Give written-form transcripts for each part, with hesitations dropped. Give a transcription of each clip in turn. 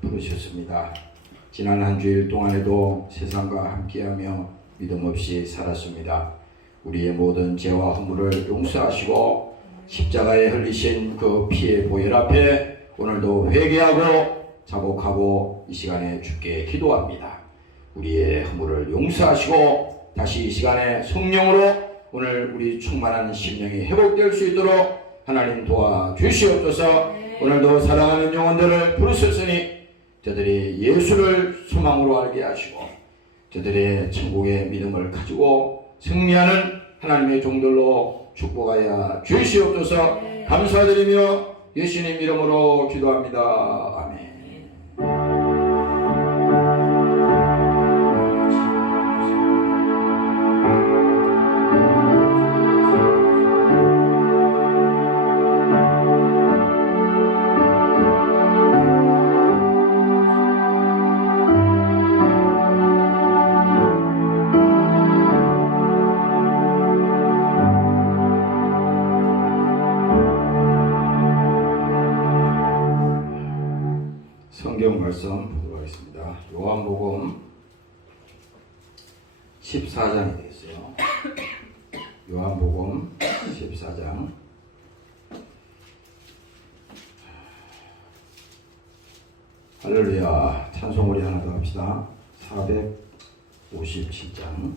부르셨습니다. 지난 한 주일 동안에도 세상과 함께하며 믿음 없이 살았습니다. 우리의 모든 죄와 허물을 용서하시고 십자가에 흘리신 그 피의 보혈 앞에 오늘도 회개하고 자복하고 이 시간에 주께 기도합니다. 우리의 허물을 용서하시고 다시 이 시간에 성령으로 오늘 우리 충만한 심령이 회복될 수 있도록 하나님 도와주시옵소서. 오늘도 사랑하는 영혼들을 부르셨으니 저들이 예수를 소망으로 알게 하시고 저들의 천국의 믿음을 가지고 승리하는 하나님의 종들로 축복하여 주시옵소서. 감사드리며 예수님 이름으로 기도합니다. 아멘. 성경 말씀 보도록 하겠습니다. 요한복음 14장이 되겠어요. 요한복음 14장 할렐루야. 찬송 우리 하나 더 합시다. 457장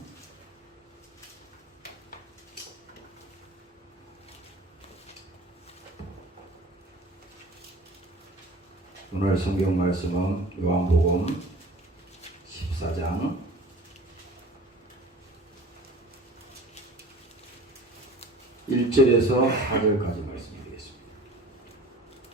오늘 성경 말씀은 요한복음 14장 1절에서 4절까지 말씀드리겠습니다.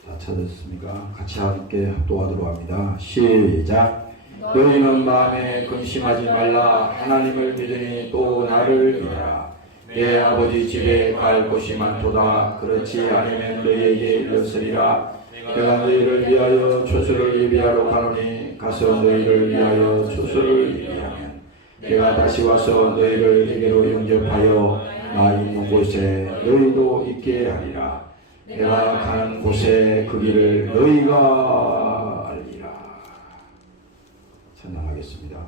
다 찾으셨습니까? 같이 함께 합독하도록 합니다. 시작. 너희는 마음에 근심하지 말라. 하나님을 믿으니 또 나를 믿어라. 내 아버지 집에 갈 곳이 많도다. 그렇지 않으면 너희에게 일렀으리라. 내가 너희를 위하여 초소를 예비하러 가노니 가서 너희를 위하여 초소를 예비하면 내가 다시 와서 너희를 내게로 영접하여 나 있는 곳에 너희도 있게 하리라. 내가 가는 곳에 그 길을 너희가 알리라. 찬양하겠습니다.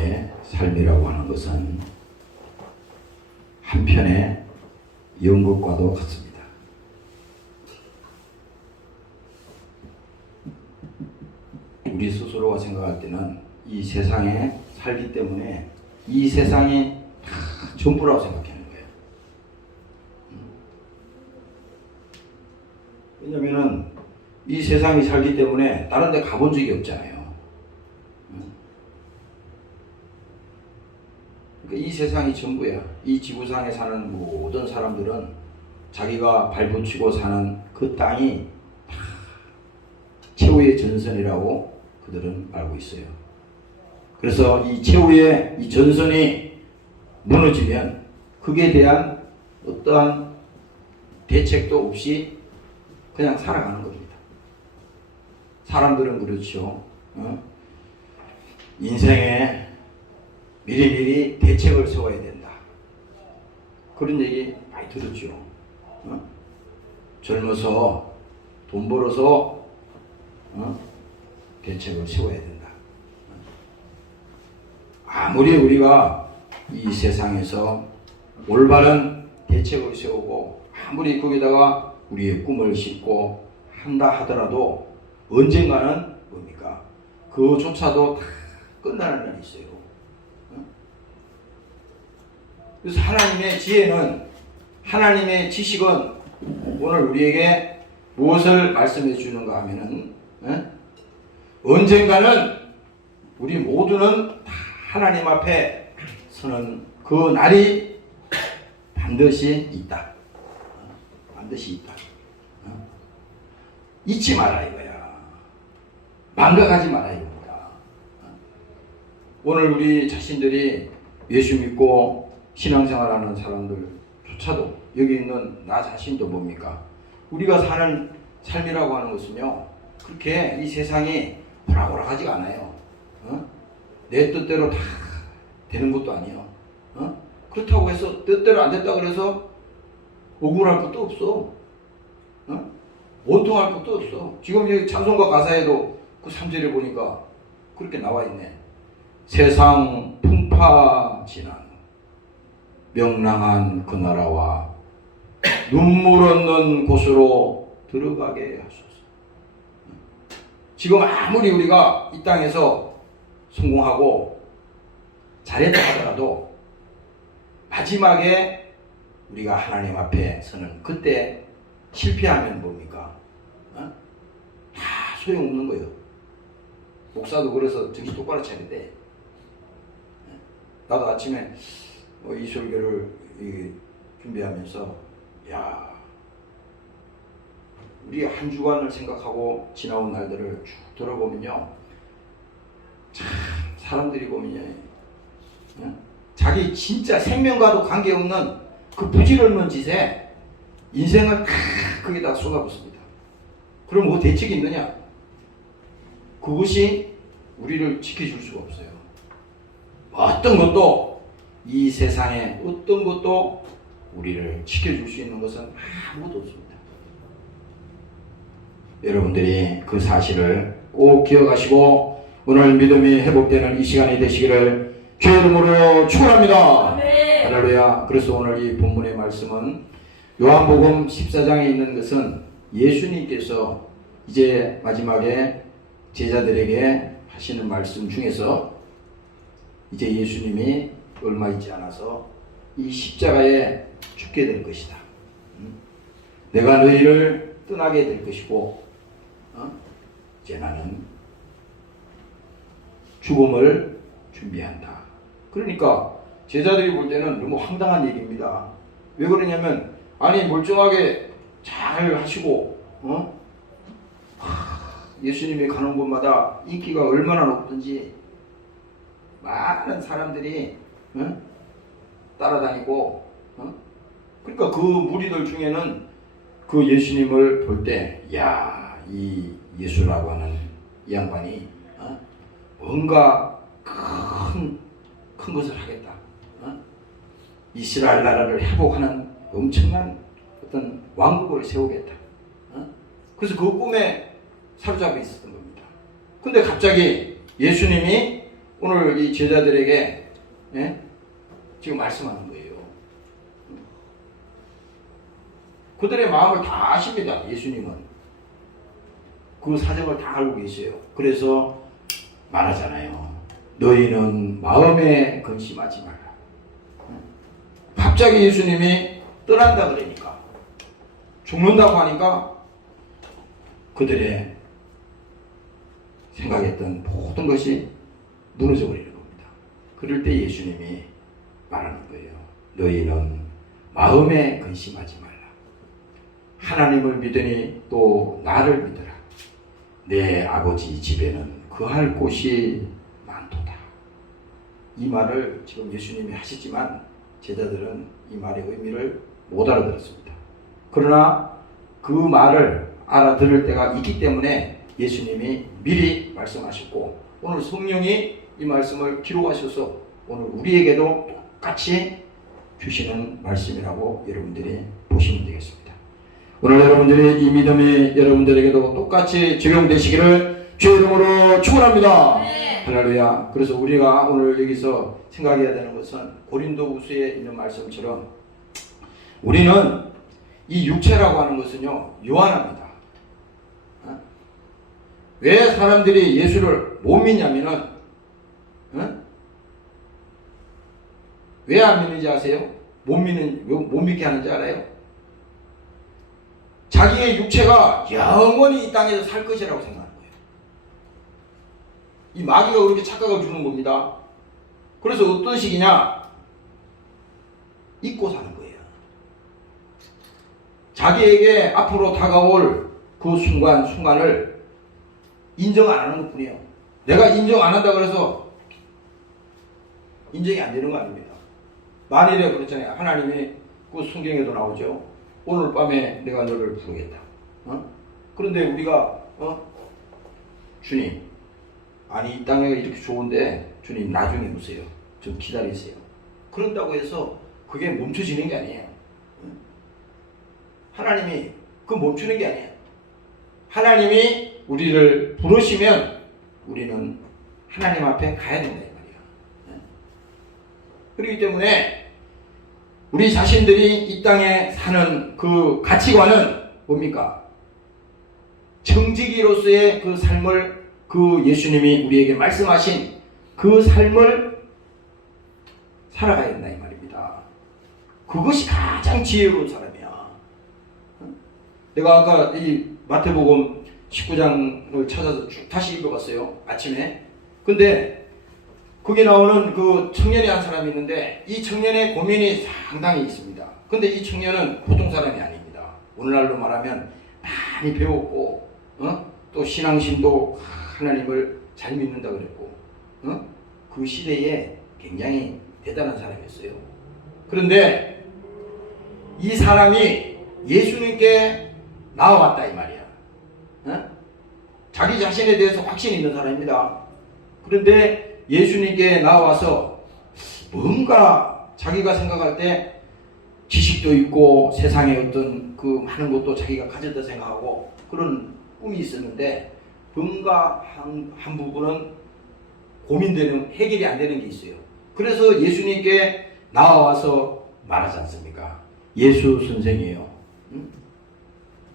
우리의 삶이라고 하는 것은 한편의 연극과도 같습니다. 우리 스스로가 생각할 때는 이 세상에 살기 때문에 이 세상이 다 전부라고 생각하는 거예요. 왜냐면은 이 세상이 살기 때문에 다른 데 가본 적이 없잖아요. 그러니까 이 세상이 전부야. 이 지구상에 사는 모든 사람들은 자기가 발붙이고 사는 그 땅이 다 최후의 전선이라고 그들은 알고 있어요. 그래서 이 최후의 이 전선이 무너지면 거기에 대한 어떠한 대책도 없이 그냥 살아가는 겁니다. 사람들은 그렇죠. 인생에 미리미리 대책을 세워야 된다. 그런 얘기 많이 들었죠. 젊어서 돈 벌어서 대책을 세워야 된다. 아무리 우리가 이 세상에서 올바른 대책을 세우고 아무리 거기다가 우리의 꿈을 싣고 한다 하더라도 언젠가는 뭡니까? 그조차도 다 끝나는 날이 있어요. 그래서 하나님의 지혜는, 하나님의 지식은 오늘 우리에게 무엇을 말씀해 주는가 하면은 언젠가는 우리 모두는 다 하나님 앞에 서는 그 날이 반드시 있다. 반드시 있다. 잊지 마라 이거야. 망각하지 마라 이거야. 오늘 우리 자신들이 예수 믿고 신앙생활하는 사람들조차도 여기 있는 나 자신도 뭡니까? 우리가 사는 삶이라고 하는 것은요, 그렇게 이 세상이 호락호락하지가 않아요. 내 뜻대로 다 되는 것도 아니에요. 그렇다고 해서 뜻대로 안 됐다 그래서 억울할 것도 없어. 원통할 것도 없어. 지금 여기 찬송가 가사에도 그 3절에 보니까 그렇게 나와 있네. 세상 풍파 지난 명랑한 그 나라와 눈물 없는 곳으로 들어가게 하소서. 지금 아무리 우리가 이 땅에서 성공하고 잘했다 하더라도 마지막에 우리가 하나님 앞에 서는 그때 실패하면 뭡니까? 다 소용없는 거예요. 목사도 그래서 정신 똑바로 차려야 돼. 나도 아침에 이 설교를 준비하면서 야, 우리 한 주간을 생각하고 지나온 날들을 쭉 들어보면요, 참 사람들이 보면요, 자기 진짜 생명과도 관계없는 그 부질없는 짓에 인생을 거기다 쏟아붓습니다. 그럼 뭐 대책이 있느냐? 그것이 우리를 지켜줄 수가 없어요. 어떤 것도, 이 세상에 어떤 것도 우리를 지켜줄 수 있는 것은 아무것도 없습니다. 여러분들이 그 사실을 꼭 기억하시고 오늘 믿음이 회복되는 이 시간이 되시기를 주의 이름으로 축원합니다. 할렐루야. 그래서 오늘 이 본문의 말씀은 요한복음 14장에 있는 것은 예수님께서 이제 마지막에 제자들에게 하시는 말씀 중에서 이제 예수님이 얼마 있지 않아서 이 십자가에 죽게 될 것이다. 내가 너희를 떠나게 될 것이고 이제 나는 죽음을 준비한다. 그러니까 제자들이 볼 때는 너무 황당한 얘기입니다. 왜 그러냐면 아니 멀쩡하게 잘 하시고 예수님이 가는 곳마다 인기가 얼마나 높든지 많은 사람들이 따라다니고 그러니까 그 무리들 중에는 그 예수님을 볼 때 야, 이 예수라고 하는 이 양반이 뭔가 큰 것을 하겠다. 이스라엘 나라를 회복하는 엄청난 어떤 왕국을 세우겠다. 그래서 그 꿈에 사로잡혀 있었던 겁니다. 근데 갑자기 예수님이 오늘 이 제자들에게 예? 지금 말씀하는 거예요. 그들의 마음을 다 아십니다. 예수님은 그 사정을 다 알고 계세요. 그래서 말하잖아요. 너희는 마음에 근심하지 말라. 갑자기 예수님이 떠난다 그러니까, 죽는다고 하니까 그들의 생각했던 모든 것이 무너져 버리는 겁니다. 그럴 때 예수님이 말하는 거예요. 너희는 마음에 근심하지 말라. 하나님을 믿으니 또 나를 믿으라. 내 아버지 집에는 거할 곳이 많도다. 이 말을 지금 예수님이 하시지만 제자들은 이 말의 의미를 못 알아들었습니다. 그러나 그 말을 알아들을 때가 있기 때문에 예수님이 미리 말씀하셨고, 오늘 성령이 이 말씀을 기록하셔서 오늘 우리에게도 똑같이 주시는 말씀이라고 여러분들이 보시면 되겠습니다. 오늘 여러분들이 이 믿음이 여러분들에게도 똑같이 적용되시기를 주의 이름으로 축원합니다. 네. 할렐루야. 그래서 우리가 오늘 여기서 생각해야 되는 것은 고린도후서에 있는 말씀처럼 우리는 이 육체라고 하는 것은요, 요한합니다. 왜 사람들이 예수를 못 믿냐면은, 왜 안 믿는지 아세요? 못 믿게 하는지 알아요? 자기의 육체가 영원히 이 땅에서 살 것이라고 생각하는 거예요. 이 마귀가 그렇게 착각을 주는 겁니다. 그래서 어떤 식이냐? 잊고 사는 거예요. 자기에게 앞으로 다가올 그 순간을 인정 안 하는 것 뿐이에요. 내가 인정 안 한다 그래서 인정이 안 되는 거 아닙니다. 만일에 그렇잖아요. 하나님이 그 성경에도 나오죠. 오늘 밤에 내가 너를 부르겠다. 그런데 우리가 주님, 아니 이 땅에 이렇게 좋은데 주님 나중에 오세요. 좀 기다리세요. 그런다고 해서 그게 멈춰지는 게 아니에요. 하나님이 그 멈추는 게 아니에요. 하나님이 우리를 부르시면 우리는 하나님 앞에 가야 된다 이 말이야. 그렇기 때문에 우리 자신들이 이 땅에 사는 그 가치관은 뭡니까? 청지기로서의 그 삶을, 그 예수님이 우리에게 말씀하신 그 삶을 살아가야 된다 이 말입니다. 그것이 가장 지혜로운 사람이야. 내가 아까 이 마태복음 19장을 찾아서 쭉 다시 읽어봤어요. 아침에. 근데 거기 나오는 그 청년이 한 사람이 있는데 이 청년의 고민이 상당히 있습니다. 근데 이 청년은 보통 사람이 아닙니다. 오늘날로 말하면 많이 배웠고 또 신앙심도 하나님을 잘 믿는다 그랬고 그 시대에 굉장히 대단한 사람이었어요. 그런데 이 사람이 예수님께 나와왔다 이 말이야. 자기 자신에 대해서 확신이 있는 사람입니다. 그런데 예수님께 나와서 뭔가 자기가 생각할 때 지식도 있고 세상에 어떤 그 많은 것도 자기가 가졌다 생각하고 그런 꿈이 있었는데 뭔가 한 부분은 고민되는, 해결이 안 되는 게 있어요. 그래서 예수님께 나와서 말하지 않습니까? 예수 선생이에요.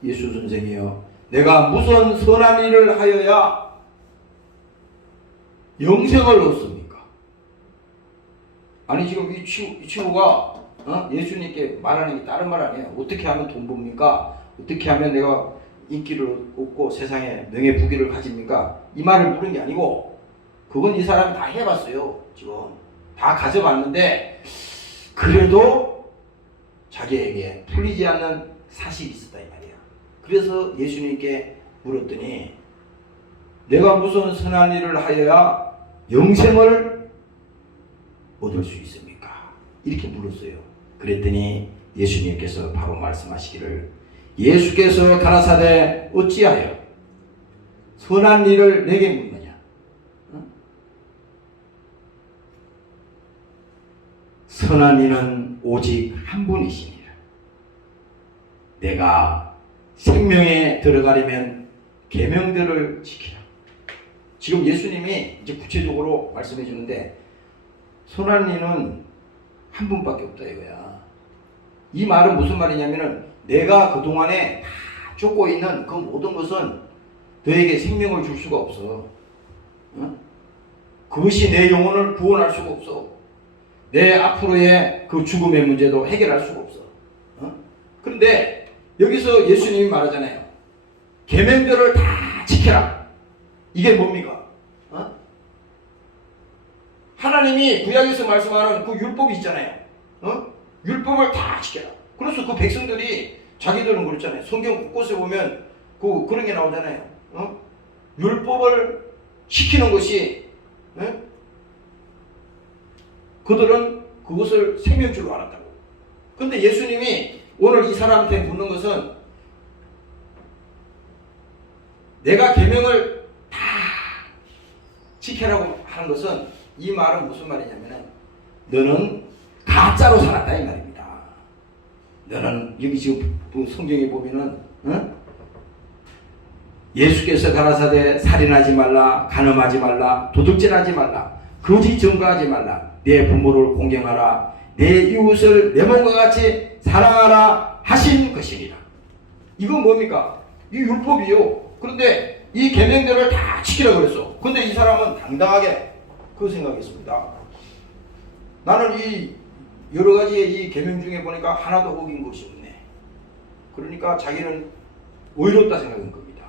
예수 선생이에요. 내가 무슨 선한 일을 하여야 영생을 얻습니까? 아니 지금 이 친구가 예수님께 말하는 게 다른 말 아니에요. 어떻게 하면 돈 법니까? 어떻게 하면 내가 인기를 얻고 세상에 명예 부귀를 가집니까? 이 말을 물은 게 아니고 그건 이 사람이 다 해봤어요. 지금 다 가져봤는데 그래도 자기에게 풀리지 않는 사실이 있었다 이 말이야. 그래서 예수님께 물었더니 내가 무슨 선한 일을 하여야 영생을 얻을 수 있습니까? 이렇게 물었어요. 그랬더니 예수님께서 바로 말씀하시기를 예수께서 가라사대 어찌하여 선한 일을 내게 묻느냐? 선한 이는 오직 한 분이시니라. 내가 생명에 들어가려면 계명들을 지키라. 지금 예수님이 이제 구체적으로 말씀해 주는데 선한 이는 한 분밖에 없다 이거야. 이 말은 무슨 말이냐면은 내가 그동안에 다 쫓고 있는 그 모든 것은 너에게 생명을 줄 수가 없어. 어? 그것이 내 영혼을 구원할 수가 없어. 내 앞으로의 그 죽음의 문제도 해결할 수가 없어. 어? 그런데 여기서 예수님이 말하잖아요. 계명들을 다 지켜라. 이게 뭡니까? 어? 하나님이 구약에서 말씀하는 그 율법이 있잖아요. 어? 율법을 다 지켜라. 그래서 그 백성들이 자기들은 그렇잖아요. 성경 곳곳에 보면 그런 게 나오잖아요. 어? 율법을 지키는 것이 그들은 그것을 생명줄로 알았다고. 근데 예수님이 오늘 이 사람한테 묻는 것은 내가 계명을 다 지켜라고 하는 것은 이 말은 무슨 말이냐면은 너는 가짜로 살았다 이 말입니다. 너는 여기 지금 성경에 보면은 예수께서 가라사대 살인하지 말라, 간음하지 말라, 도둑질하지 말라, 거짓 증거하지 말라, 내 부모를 공경하라, 내 이웃을 내 몸과 같이 사랑하라 하신 것이니라. 이건 뭡니까? 이 율법이요. 그런데 이 계명들을 다 지키라고 그랬어. 근데 이 사람은 당당하게 그 생각했습니다. 나는 이 여러 가지의 이 계명 중에 보니까 하나도 어긴 것이 없네. 그러니까 자기는 의롭다 생각한 겁니다.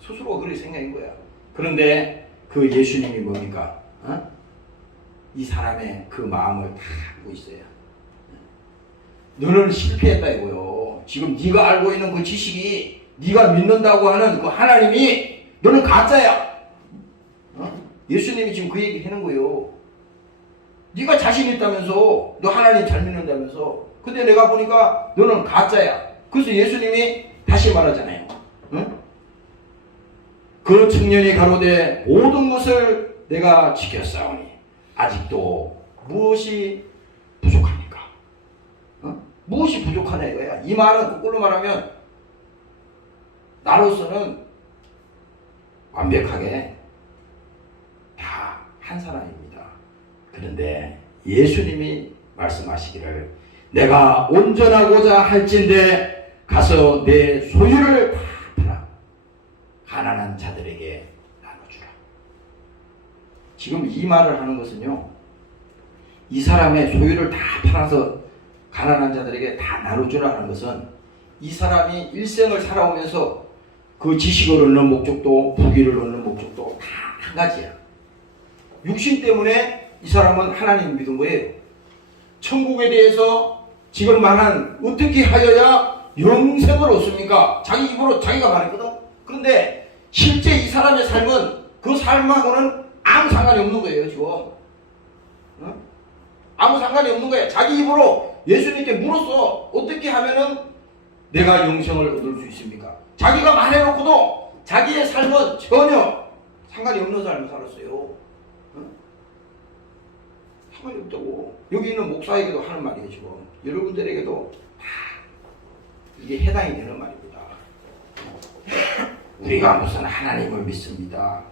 스스로가 그렇게 생각한 거야. 그런데 그 예수님이 뭡니까? 이 사람의 그 마음을 다 알고 있어요. 너는 실패했다 이거요. 지금 네가 알고 있는 그 지식이 네가 믿는다고 하는 그 하나님이 너는 가짜야. 예수님이 지금 그 얘기 하는 거예요. 네가 자신 있다면서, 너 하나님 잘 믿는다면서. 근데 내가 보니까 너는 가짜야. 그래서 예수님이 다시 말하잖아요. 그 청년이 가로되 모든 것을 내가 지켰사오니 아직도 무엇이 부족합니까? 무엇이 부족하냐 이거야. 이 말은 거꾸로 말하면 나로서는 완벽하게 다 한 사람입니다. 그런데 예수님이 말씀하시기를 내가 온전하고자 할진대 가서 내 소유를 다 팔아 가난한 자들에게 나눠주라. 지금 이 말을 하는 것은요, 이 사람의 소유를 다 팔아서 가난한 자들에게 다 나눠주라 하는 것은 이 사람이 일생을 살아오면서 그 지식을 얻는 목적도 부귀를 얻는 목적도 다 한 가지야. 육신 때문에 이 사람은 하나님을 믿은 거예요. 천국에 대해서 지금 말한 어떻게 하여야 영생을 얻습니까? 자기 입으로 자기가 말했거든. 그런데 실제 이 사람의 삶은 그 삶하고는 아무 상관이 없는 거예요. 지금 아무 상관이 없는 거예요. 자기 입으로 예수님께 물었어. 어떻게 하면은 내가 영생을 얻을 수 있습니까? 자기가 말해놓고도 자기의 삶은 전혀 상관이 없는 삶을 살았어요. 상관이 없다고. 여기 있는 목사에게도 하는 말이에요. 지금 여러분들에게도 다 이게 해당이 되는 말입니다. 우리가 무슨 하나님을 믿습니다.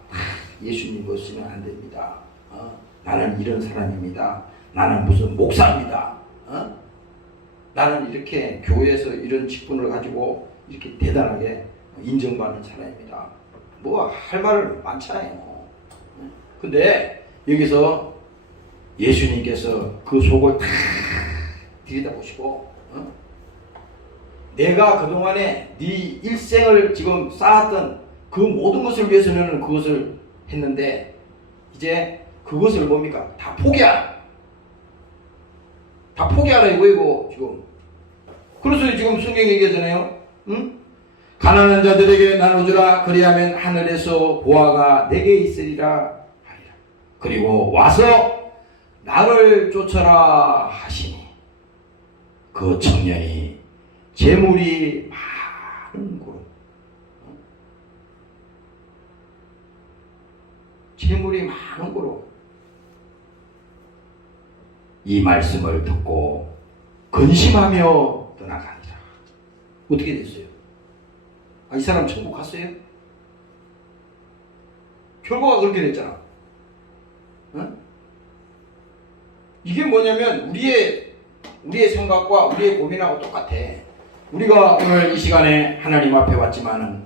예수님 믿으시면 안 됩니다. 나는 이런 사람입니다. 나는 무슨 목사입니다. 나는 이렇게 교회에서 이런 직분을 가지고 이렇게 대단하게 인정받는 사람입니다. 뭐 할 말 많잖아요. 근데 여기서 예수님께서 그 속을 다 들여다보시고 내가 그동안에 네 일생을 지금 쌓았던 그 모든 것을 위해서는 그것을 했는데 이제 그것을 뭡니까? 다 포기하라. 다 포기하라 이거 지금. 그래서 지금 성경이 얘기하잖아요. 가난한 자들에게 나눠주라. 그리하면 하늘에서 보화가 내게 있으리라 하리라. 그리고 와서 나를 쫓아라 하시니 그 청년이 재물이 많은 곳, 재물이 많은 곳으로 이 말씀을 듣고 근심하며 떠나가니라. 어떻게 됐어요? 이 사람 천국 갔어요? 결과가 그렇게 됐잖아. 어? 이게 뭐냐면 우리의 생각과 우리의 고민하고 똑같아. 우리가 오늘 이 시간에 하나님 앞에 왔지만은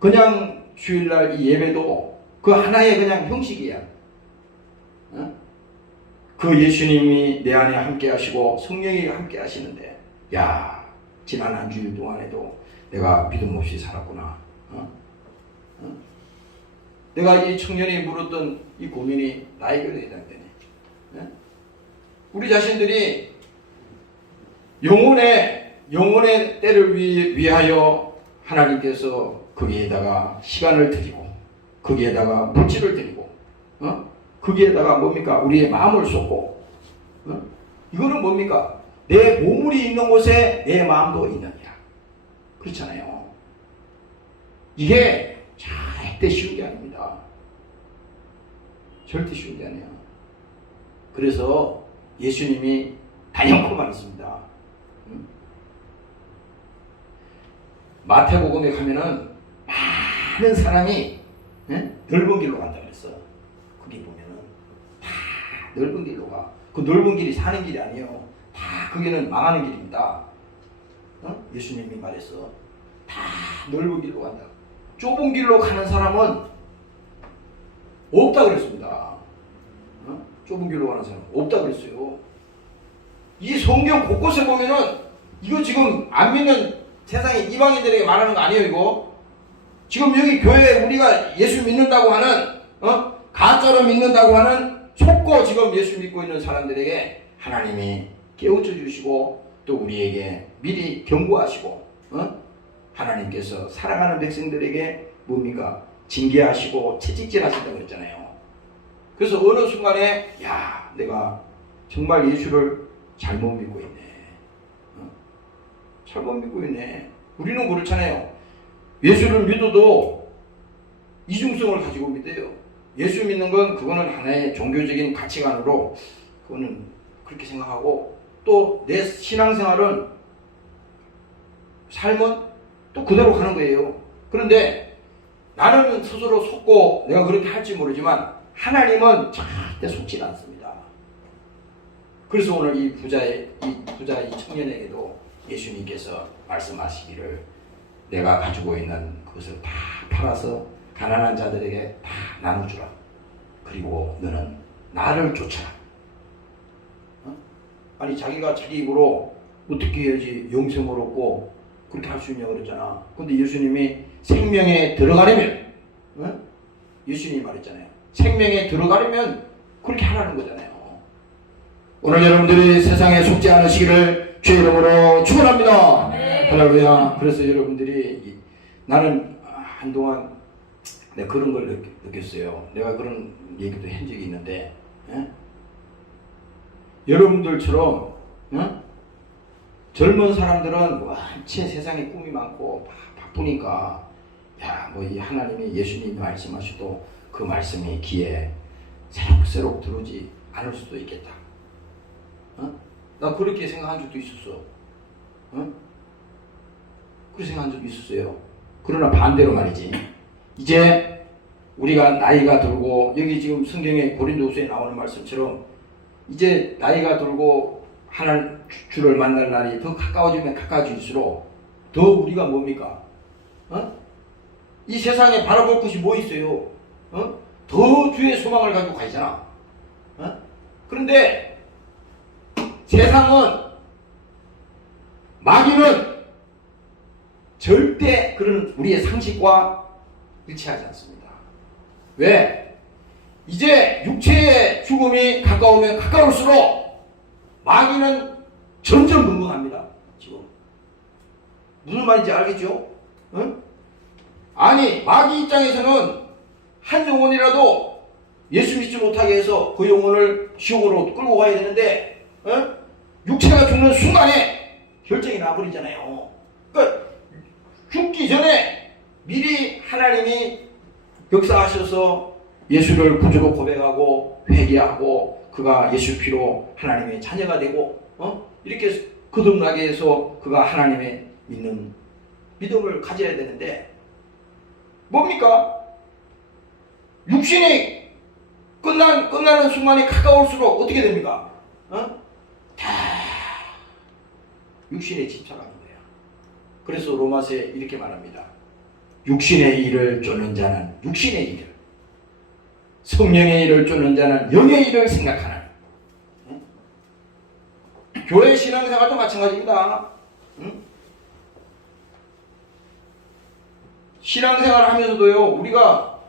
그냥 주일날 이 예배도 그 하나의 그냥 형식이야. 그 예수님이 내 안에 함께 하시고 성령이 함께 하시는데, 야, 지난 한 주일 동안에도 내가 믿음 없이 살았구나. 내가 이 청년이 물었던 이 고민이 나에게도 해당되네. 우리 자신들이 영혼의 때를 위하여 하나님께서 거기에다가 시간을 드리고, 거기에다가 물질을 드리고, 거기에다가 뭡니까? 우리의 마음을 쏟고, 이거는 뭡니까? 내 보물이 있는 곳에 내 마음도 있느니라. 그렇잖아요. 이게 절대 쉬운 게 아닙니다. 절대 쉬운 게 아니야. 그래서 예수님이 단연코 말했습니다. 마태복음에 가면은 많은 사람이 넓은 길로 간다 그랬어. 거기 보면은 다 넓은 길로 가. 그 넓은 길이 사는 길이 아니에요. 다 거기는 망하는 길입니다. 예수님이 말했어. 다 넓은 길로 간다. 좁은 길로 가는 사람은 없다 그랬습니다. 좁은 길로 가는 사람은 없다 그랬어요. 이 성경 곳곳에 보면은 이거 지금 안 믿는 세상의 이방인들에게 말하는 거 아니에요, 이거? 지금 여기 교회에 우리가 예수 믿는다고 하는, 가짜로 믿는다고 하는 속고 지금 예수 믿고 있는 사람들에게 하나님이 깨우쳐 주시고 또 우리에게 미리 경고하시고, 하나님께서 사랑하는 백성들에게 뭡니까? 징계하시고 채찍질하신다고 그랬잖아요. 그래서 어느 순간에, 야, 내가 정말 예수를 잘못 믿고 있네. 잘못 믿고 있네. 우리는 그렇잖아요. 예수를 믿어도 이중성을 가지고 믿어요. 예수 믿는 건 그거는 하나의 종교적인 가치관으로 그거는 그렇게 생각하고, 또 내 신앙생활은 삶은 또 그대로 가는 거예요. 그런데 나는 스스로 속고 내가 그렇게 할지 모르지만 하나님은 절대 속지 않습니다. 그래서 오늘 이 청년에게도 예수님께서 말씀하시기를, 내가 가지고 있는 그것을 다 팔아서 가난한 자들에게 다 나눠주라. 그리고 너는 나를 쫓아라. 아니, 자기가 자기 입으로 어떻게 해야지 영생을 얻고 그렇게 할 수 있냐고 그랬잖아. 근데 예수님이 생명에 들어가려면, 예수님이 말했잖아요. 생명에 들어가려면 그렇게 하라는 거잖아요. 오늘 여러분들이 세상에 속지 않으시기를 주의 이름으로 축원합니다. 할렐루야. 그래서 여러분들이, 나는 한동안 내가 그런 걸 느꼈어요. 내가 그런 얘기도 한 적이 있는데, 여러분들처럼 젊은 사람들은 원체 세상에 꿈이 많고 바쁘니까, 야, 뭐 이 하나님이 예수님이 말씀하셔도 그 말씀이 귀에 새록새록 들어오지 않을 수도 있겠다. 나 그렇게 생각한 적도 있었어. 그렇게 생각한 적도 있었어요. 그러나 반대로 말이지. 이제 우리가 나이가 들고, 여기 지금 성경에 고린도후서에 나오는 말씀처럼 이제 나이가 들고 하나님 주를 만날 날이 더 가까워지면 가까워질수록 더 우리가 뭡니까? 이 세상에 바라볼 것이 뭐 있어요? 더 주의 소망을 가지고 가잖아. 그런데 세상은, 마귀는 절대 그런 우리의 상식과 일치하지 않습니다. 왜? 이제 육체의 죽음이 가까우면 가까울수록 마귀는 점점 능동합니다. 지금 무슨 말인지 알겠죠? 아니, 마귀 입장에서는 한 영혼이라도 예수 믿지 못하게 해서 그 영혼을 지옥으로 끌고 가야 되는데, 육체가 죽는 순간에 결정이 나버리잖아요. 그러니까 죽기 전에 미리 하나님이 역사하셔서 예수를 구주로 고백하고 회개하고 그가 예수 피로 하나님의 자녀가 되고, 이렇게 거듭나게 해서 그가 하나님의 믿는 믿음을 가져야 되는데, 뭡니까? 육신이 끝나는 순간이 가까울수록 어떻게 됩니까? 다 육신에 집착하는 거예요. 그래서 로마서에 이렇게 말합니다. 육신의 일을 쫓는 자는 육신의 일을, 성령의 일을 쫓는 자는 영의 일을 생각하는. 교회 신앙생활도 마찬가지입니다. 신앙생활 하면서도요, 우리가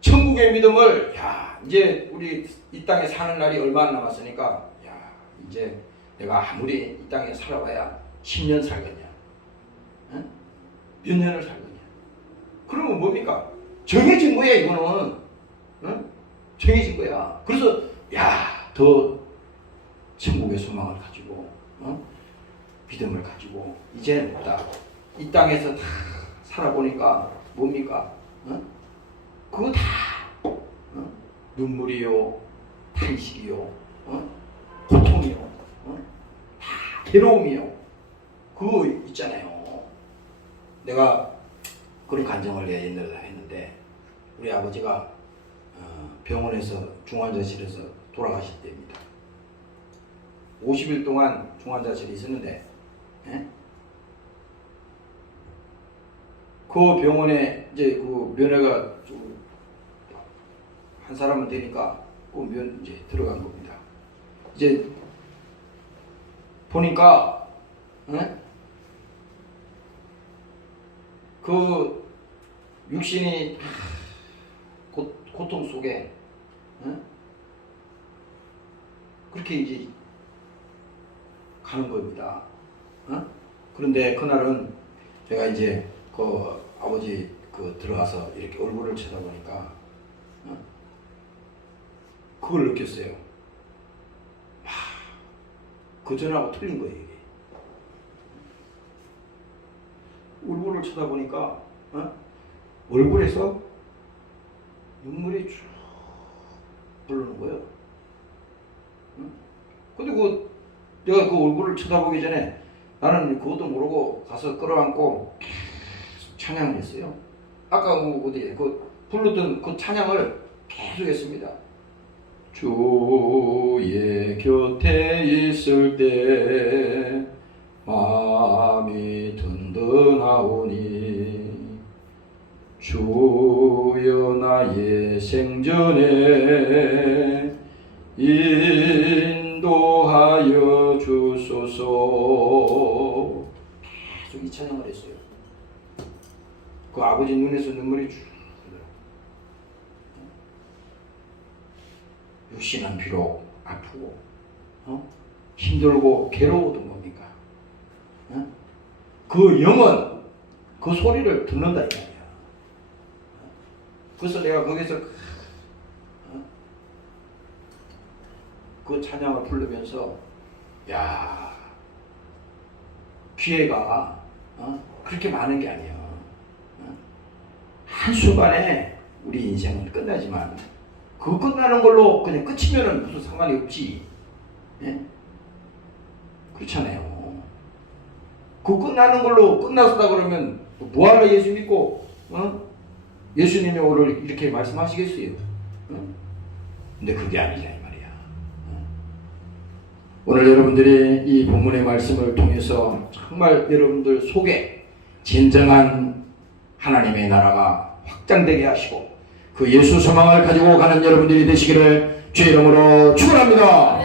천국의 믿음을, 이제 우리 이 땅에 사는 날이 얼마나 남았으니까, 이제 내가 아무리 이 땅에 살아봐야 10년 살겠냐, 몇 년을 살겠냐. 그러면 뭡니까? 정해진 거야. 이거는 정해진 거야. 그래서 더 천국의 소망을 가지고 믿음을 가지고 이제 뭐다, 이 땅에서 다 살아보니까 뭡니까? 그거 다 눈물이요, 탄식이요, 고통이요, 다 괴로움이요. 그거 있잖아요. 내가 그런 간증을 옛날에 했는데, 우리 아버지가 병원에서 중환자실에서 돌아가실 때입니다. 50일 동안 중환자실에 있었는데, 그 병원에 이제 그 면회가 한 사람은 되니까 그 이제 들어간 겁니다. 이제 보니까 그 육신이 고통 속에 그렇게 이제 가는 겁니다. 그런데 그날은 제가 이제 그 아버지 들어가서 이렇게 얼굴을 쳐다보니까 그걸 느꼈어요. 그 전하고 틀린 거예요, 이게. 얼굴을 쳐다보니까 얼굴에서 눈물이 쭉 흐르는 거예요. 근데 내가 그 얼굴을 쳐다보기 전에 나는 그것도 모르고 가서 끌어안고 찬양을 했어요. 아까 어디 불렀던 그 찬양을 계속 했습니다. 주의 곁에 있을 때 마음이 든든하오니 주여 나의 생전에 인도하여 주소서. 계속 이 찬양을 했어요. 그 아버지 눈에서 눈물이 쭉 흘러요. 육신은 비록 아프고 힘들고 괴로워도 뭡니까? 그 영은 그 소리를 듣는다 이 말이야. 그래서 내가 거기서 그 찬양을 부르면서 기회가 그렇게 많은 게 아니야. 한순간에 우리 인생은 끝나지만 그 끝나는 걸로 그냥 끝이면은 무슨 상관이 없지. 그렇잖아요. 그 끝나는 걸로 끝났다 그러면 뭐하러 예수 믿고 예수님이 오늘 이렇게 말씀하시겠어요? 근데 그게 아니냐 이 말이야. 오늘 여러분들이 이 본문의 말씀을 통해서 정말 여러분들 속에 진정한 하나님의 나라가 확장되게 하시고 그 예수 소망을 가지고 가는 여러분들이 되시기를 주의 이름으로 축원합니다.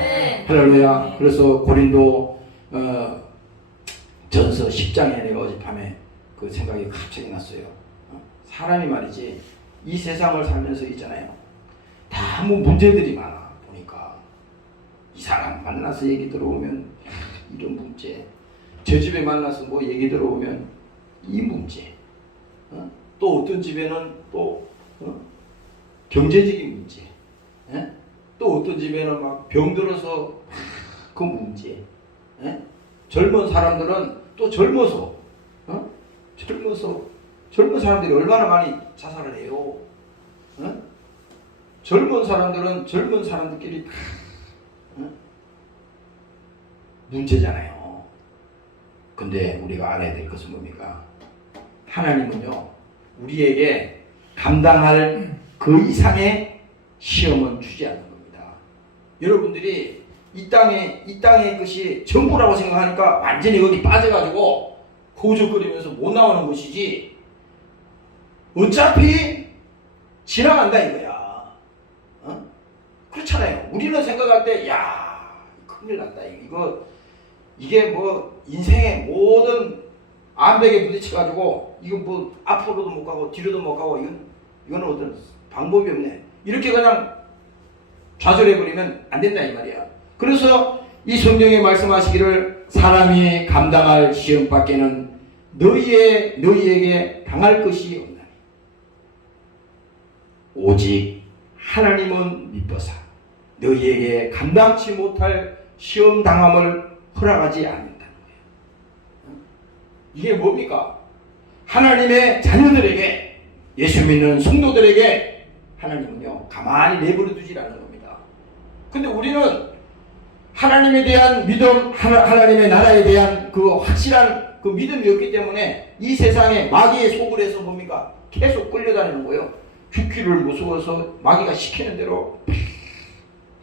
할렐루야. 그래서 고린도 전서 10장에 내가 어젯밤에 그 생각이 갑자기 났어요. 사람이 말이지 이 세상을 살면서 있잖아요. 다 아무 문제들이 많아. 보니까 이 사람 만나서 얘기 들어오면 이런 문제, 저 집에 만나서 뭐 얘기 들어오면 이 문제, 또 어떤 집에는 또 경제적인 문제, 또 어떤 집에는 막 병들어서 그 문제, 젊은 사람들은 또 젊어서 젊은 사람들이 얼마나 많이 자살을 해요. 젊은 사람들은 젊은 사람들끼리 문제잖아요. 근데 우리가 알아야 될 것은 뭡니까? 하나님은요 우리에게 감당할 그 이상의 시험은 주지 않는 겁니다. 여러분들이 이 땅의 것이 전부라고 생각하니까 완전히 거기 빠져가지고 호적거리면서 못 나오는 것이지, 어차피 지나간다 이거야. 어? 그렇잖아요. 우리는 생각할 때, 야, 큰일 났다. 이게 뭐 인생의 모든 암벽에 부딪혀가지고 이거 뭐 앞으로도 못 가고 뒤로도 못 가고 이거는 어떤 방법이 없네. 이렇게 그냥 좌절해버리면 안 된다 이 말이야. 그래서 이 성경에 말씀하시기를 사람이 감당할 시험 밖에는 너희에게 당할 것이 없나니 오직 하나님은 미뻐사 너희에게 감당치 못할 시험 당함을 허락하지 않는다는 거예요. 이게 뭡니까? 하나님의 자녀들에게, 예수 믿는 성도들에게 하나님은요 가만히 내버려 두질 않는 겁니다. 근데 우리는 하나님에 대한 믿음, 하나님의 나라에 대한 그 확실한 그 믿음이 없기 때문에 이 세상에 마귀의 속을 해서 뭡니까? 계속 끌려다니는 거예요. 죽기를 무서워서 마귀가 시키는 대로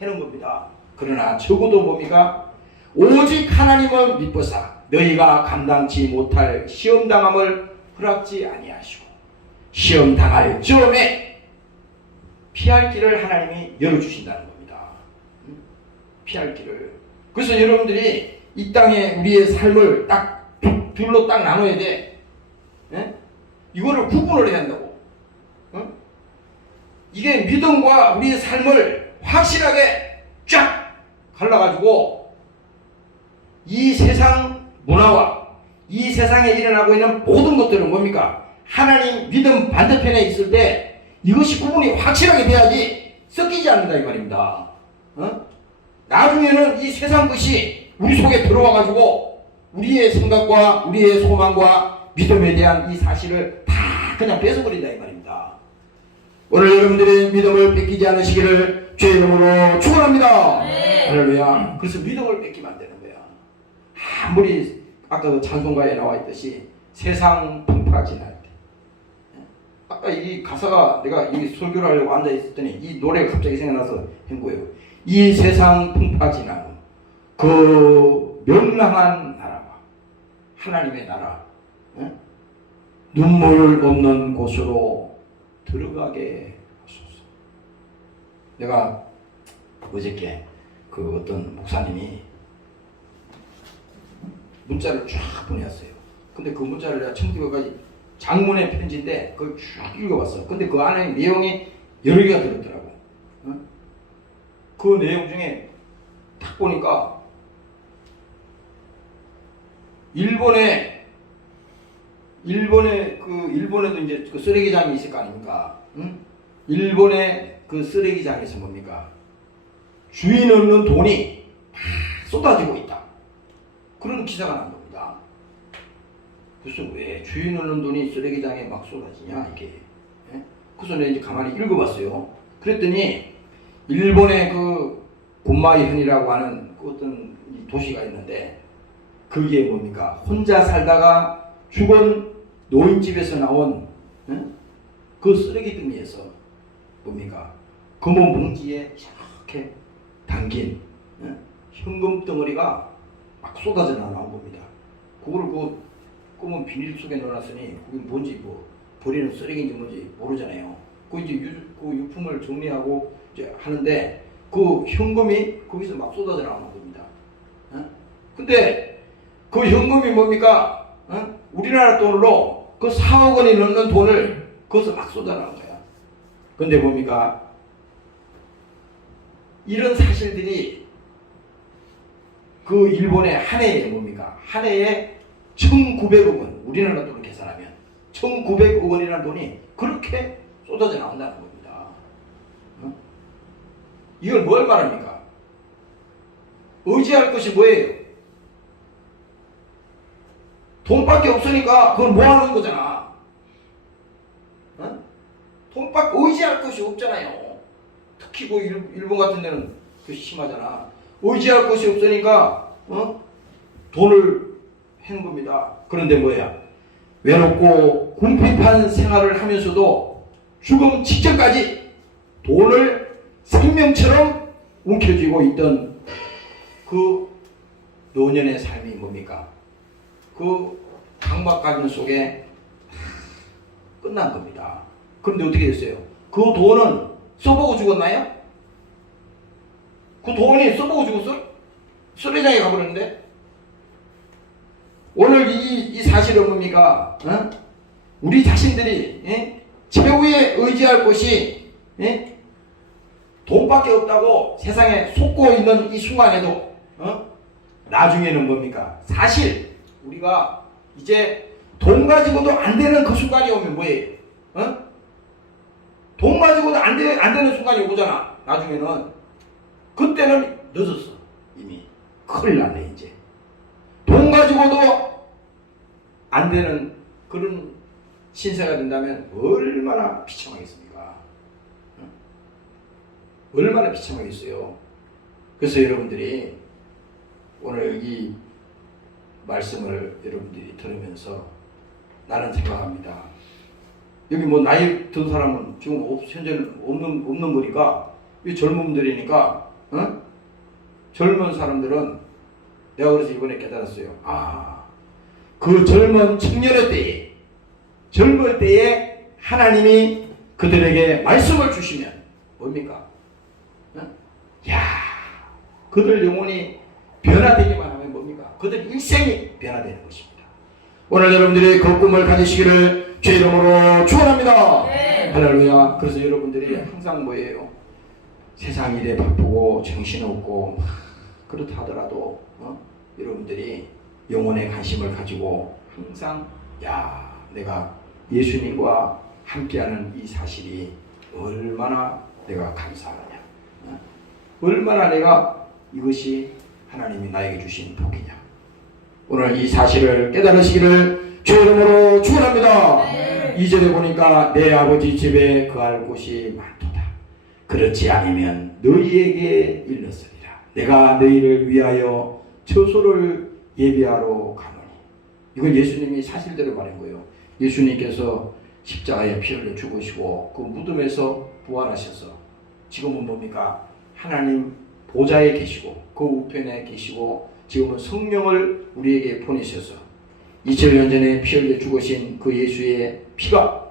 해는 겁니다. 그러나 적어도 뭡니까? 오직 하나님은 미쁘사 너희가 감당치 못할 시험당함을 허락지 아니하시고 시험당할 점에 피할 길을 하나님이 열어주신다는 겁니다. 피할 길을. 그래서 여러분들이 이 땅에 우리의 삶을 딱 둘로 딱 나눠야 돼. 예? 이거를 구분을 해야 한다고. 이게 믿음과 우리의 삶을 확실하게 쫙 갈라가지고 이 세상 문화와 이 세상에 일어나고 있는 모든 것들은 뭡니까? 하나님 믿음 반대편에 있을 때 이것이 구분이 확실하게 돼야지 섞이지 않는다 이 말입니다. 나중에는 이 세상 것이 우리 속에 들어와가지고 우리의 생각과 우리의 소망과 믿음에 대한 이 사실을 다 그냥 뺏어버린다 이 말입니다. 오늘 여러분들의 믿음을 뺏기지 않으시기를 주의 이름으로 축원합니다. 네. 할렐루야. 그래서 믿음을 뺏기면 안 되는 거야. 아무리 아까 찬송가에 나와 있듯이 세상 풍파지날 때. 아까 이 가사가 내가 이 설교를 하려고 앉아 있었더니 이 노래가 갑자기 생각나서 한 거예요. 이 세상 풍파지나는 그 명랑한 나라와 하나님의 나라, 눈물 없는 곳으로 들어가게 하소서. 내가 어저께 그 어떤 목사님이 문자를 쫙 보내왔어요. 근데 그 문자를 내가 청기까지 장문의 편지인데 그걸 쭉 읽어봤어. 근데 그 안에 내용이 여러 개가 들었더라고. 그 내용 중에 딱 보니까 일본에도 이제 그 쓰레기장이 있을 거 아닙니까? 응? 일본의 그 쓰레기장에서 뭡니까? 주인 없는 돈이 막 쏟아지고 있다. 그런 기사가 난 겁니다. 그래서 왜 주인 없는 돈이 쓰레기장에 막 쏟아지냐 이게. 예? 그래서 내가 이제 가만히 읽어봤어요. 그랬더니 일본의 그 곤마이현이라고 하는 그 어떤 도시가 있는데 그게 뭡니까? 혼자 살다가 죽은 노인집에서 나온 그 쓰레기 더미에서 뭡니까? 검은 봉지에 이렇게 담긴 현금 덩어리가 막 쏟아져 나온 겁니다. 그거를 그 검은 비닐 속에 넣어놨으니 그게 뭔지 뭐 버리는 쓰레기인지 뭔지 모르잖아요. 그 이제 그 유품을 정리하고 이제 하는데 그 현금이 거기서 막 쏟아져 나오는 겁니다. 근데 그 현금이 뭡니까? 우리나라 돈으로 그 4억 원이 넘는 돈을 거기서 막 쏟아나온 거야. 근데 뭡니까? 이런 사실들이 그 일본의 한 해에 뭡니까? 한 해에 1,900억 원, 우리나라 돈으로 계산하면 1,900억 원이라는 돈이 그렇게 쏟아져 나온다는 겁니다. 이걸 뭘 말합니까? 의지할 것이 뭐예요? 돈밖에 없으니까 그걸 뭐 하는 거잖아. 돈밖에 의지할 것이 없잖아요. 특히 그 일본 같은 데는 그 심하잖아. 의지할 것이 없으니까 돈을 한 겁니다. 그런데 뭐야? 외롭고 궁핍한 생활을 하면서도 죽음 직전까지 돈을 생명처럼 움켜쥐고 있던 그 노년의 삶이 뭡니까? 그 강박관념 속에 끝난 겁니다. 그런데 어떻게 됐어요? 그 돈은 써보고 죽었나요? 그 돈이 써보고 죽었어? 쓰레기장에 가버렸는데? 오늘 이 사실은 뭡니까? 어? 우리 자신들이 최후에 의지할 곳이 돈밖에 없다고 세상에 속고 있는 이 순간에도 나중에는 뭡니까? 사실 우리가 이제 돈 가지고도 안 되는 그 순간이 오면 뭐예요? 돈 가지고도 안 되는 순간이 오잖아. 나중에는 그때는 늦었어. 이미 큰일 났네. 이제 돈 가지고도 안 되는 그런 신세가 된다면 얼마나 비참하겠습니까? 얼마나 비참하겠어요. 그래서 여러분들이 오늘 이 말씀을 여러분들이 들으면서 나는 생각합니다. 여기 뭐 나이 든 사람은 지금 현재는 없는 거니까 이 젊은들이니까 젊은 사람들은 내가 그래서 이번에 깨달았어요. 그 젊은 청년의 때에 젊을 때에 하나님이 그들에게 말씀을 주시면 뭡니까? 그들 영혼이 변화되기만 하면 뭡니까? 그들 일생이 변화되는 것입니다. 오늘 여러분들이 그 꿈을 가지시기를 주의 이름으로 축원합니다. 네. 할렐루야. 그래서 여러분들이 항상 뭐예요? 세상 일에 바쁘고 정신없고 그렇다 하더라도 여러분들이 영혼의 관심을 가지고 항상 내가 예수님과 함께하는 이 사실이 얼마나 내가 감사하느냐, 얼마나 내가 이것이 하나님이 나에게 주신 복이냐. 오늘 이 사실을 깨달으시기를 주의 이름으로 축원합니다. 네. 2절에 보니까 내 아버지 집에 거할 곳이 많도다. 그렇지 않으면 너희에게 일렀으리라. 내가 너희를 위하여 처소를 예비하러 가노니. 이건 예수님이 사실대로 말한 거예요. 예수님께서 십자가에 피 흘려 죽으시고 그 무덤에서 부활하셔서 지금은 뭡니까? 하나님 보좌에 계시고 그 우편에 계시고 지금은 성령을 우리에게 보내셔서 2000년 전에 피 흘려 죽으신 그 예수의 피가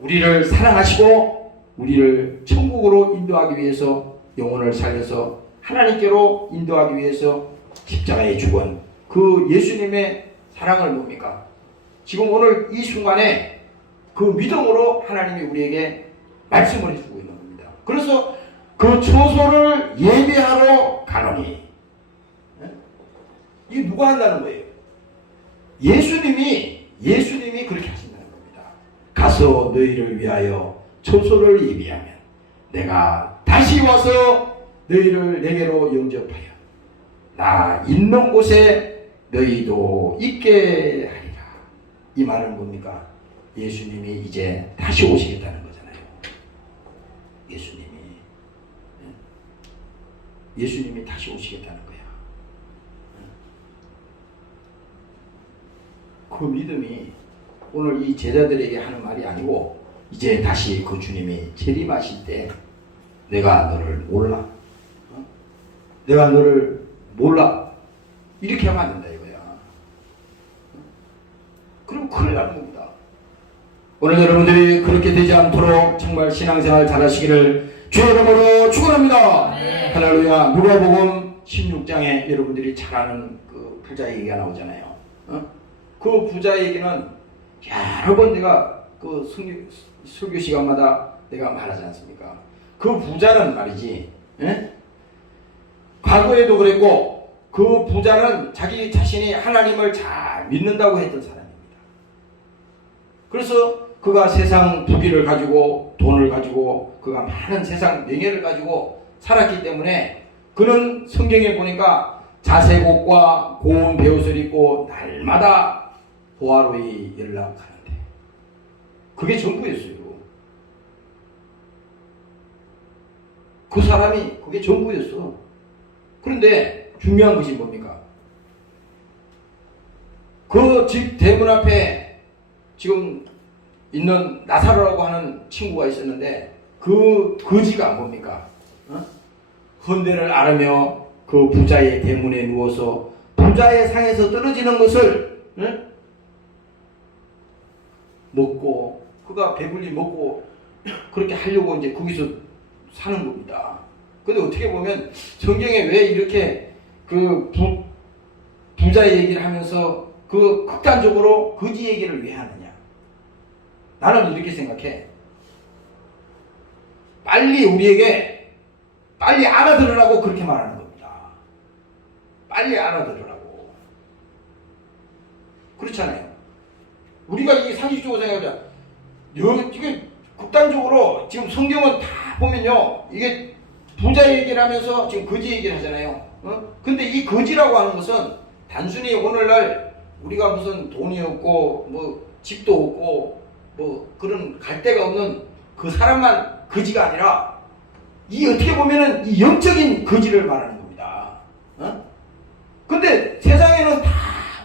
우리를 사랑하시고 우리를 천국으로 인도하기 위해서 영혼을 살려서 하나님께로 인도하기 위해서 십자가에 죽은 그 예수님의 사랑을 뭡니까? 지금 오늘 이 순간에 그 믿음으로 하나님이 우리에게 말씀을 해주고 있는 겁니다. 그래서 그 처소를 예배하러 가노니. 이게 누가 한다는 거예요? 예수님이 그렇게 하신다는 겁니다. 가서 너희를 위하여 처소를 예비하면 내가 다시 와서 너희를 내게로 영접하여 나 있는 곳에 너희도 있게 하리라. 이 말은 뭡니까? 예수님이 이제 다시 오시겠다는 거잖아요. 예수님이 다시 오시겠다는 거야. 그 믿음이 오늘 이 제자들에게 하는 말이 아니고 이제 다시 그 주님이 재림하실 때 내가 너를 몰라. 내가 너를 몰라. 이렇게 하면 안 된다 이거야. 그럼 큰일 나는 겁니다. 오늘 여러분들이 그렇게 되지 않도록 정말 신앙생활 잘하시기를 주의 이름으로 축원합니다. 네. 할렐루야. 누가복음 16장에 여러분들이 잘 아는 그 부자 얘기가 나오잖아요. 그 부자 얘기는 여러 번 내가 그 설교 시간마다 내가 말하지 않습니까? 그 부자는 말이지, 과거에도 그랬고 그 부자는 자기 자신이 하나님을 잘 믿는다고 했던 사람입니다. 그래서 그가 세상 부귀를 가지고 돈을 가지고 그가 많은 세상 명예를 가지고 살았기 때문에 그는 성경에 보니까 자색옷과 고운 베옷을 입고 날마다 보아로이 연락하는데 그게 전부였어요. 그 사람이 그게 전부였어. 그런데 중요한 것이 뭡니까? 그 집 대문 앞에 지금 있는 나사로라고 하는 친구가 있었는데 그 거지가 뭡니까? 헌대를 앓으며 그 부자의 대문에 누워서 부자의 상에서 떨어지는 것을 먹고 그가 배불리 먹고 그렇게 하려고 이제 거기서 사는 겁니다. 근데 어떻게 보면 성경에 왜 이렇게 그 부자의 얘기를 하면서 그 극단적으로 거지 얘기를 왜 하느냐? 나는 이렇게 생각해. 빨리 우리에게 빨리 알아들으라고 그렇게 말하는 겁니다. 빨리 알아들으라고. 그렇잖아요. 우리가 이게 상식적으로 생각하자. 이게 극단적으로 지금 성경은 다 보면요. 이게 부자 얘기를 하면서 지금 거지 얘기를 하잖아요. 근데 이 거지라고 하는 것은 단순히 오늘날 우리가 무슨 돈이 없고 뭐 집도 없고 뭐 그런 갈 데가 없는 그 사람만 거지가 아니라 이 어떻게 보면은 이 영적인 거지를 말하는 겁니다. 근데 세상에는 다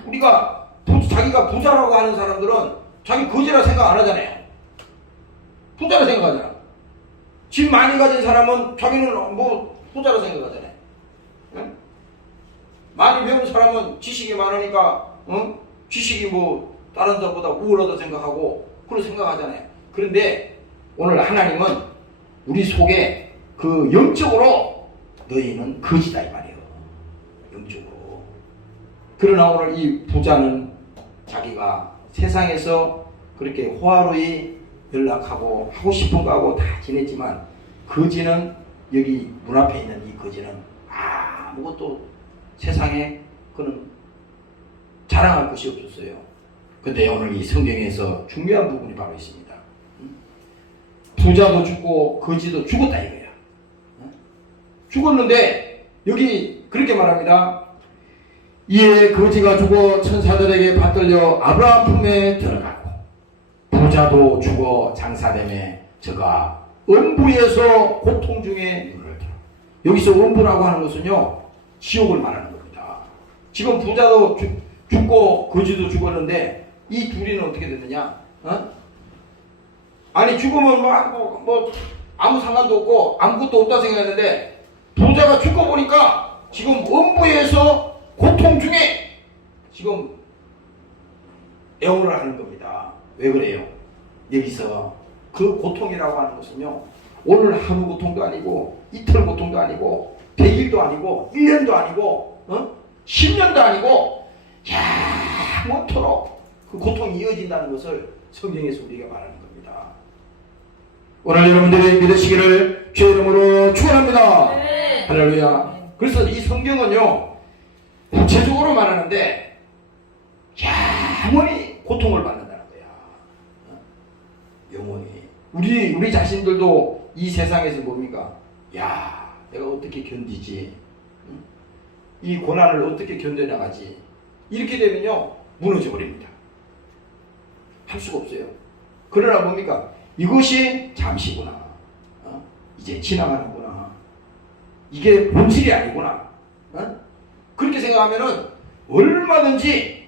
우리가 자기가 부자라고 하는 사람들은 자기 거지라 생각 안 하잖아요. 부자라 생각하잖아. 집 많이 가진 사람은 자기는 뭐 부자라 생각하잖아요. 많이 배운 사람은 지식이 많으니까 지식이 뭐 다른 사람보다 우월하다 생각하고 그런 생각하잖아요. 그런데 오늘 하나님은 우리 속에 그 영적으로 너희는 거지다 이 말이에요. 영적으로. 그러나 오늘 이 부자는 자기가 세상에서 그렇게 호화로이 연락하고 하고 싶은 거 하고 다 지냈지만 거지는 여기 문 앞에 있는 이 거지는 아무것도 세상에 그는 자랑할 것이 없었어요. 근데 오늘 이 성경에서 중요한 부분이 바로 있습니다. 부자도 죽고 거지도 죽었다 이거야. 죽었는데 여기 그렇게 말합니다. 이에 거지가 죽어 천사들에게 받들려 아브라함 품에 들어가고 부자도 죽어 장사됨에 저가 음부에서 고통 중에 눈을 들어. 여기서 음부라고 하는 것은요 지옥을 말하는 겁니다. 지금 부자도 죽고 거지도 죽었는데 이 둘이는 어떻게 됐느냐? 아니 죽으면 뭐 아무 상관도 없고 아무것도 없다 생각했는데 부자가 죽고 보니까 지금 음부에서 고통 중에 지금 애원을 하는 겁니다. 왜 그래요? 여기서 그 고통이라고 하는 것은요 오늘 하루 고통도 아니고 이틀 고통도 아니고 100일도 아니고 1년도 아니고 10년도 아니고 영원토록 그 고통이 이어진다는 것을 성경에서 우리가 말하는 겁니다. 오늘 여러분들이 믿으시기를 주의 이름으로 축원합니다. 네. 할렐루야. 그래서 이 성경은요 구체적으로 말하는데 영원히 고통을 받는다는 거야. 영원히. 우리 자신들도 이 세상에서 뭡니까? 내가 어떻게 견디지? 이 고난을 어떻게 견뎌나가지? 이렇게 되면요 무너져 버립니다. 할 수가 없어요. 그러나 뭡니까? 이것이 잠시구나. 이제 지나가는구나. 이게 본질이 아니구나. 그렇게 생각하면은 얼마든지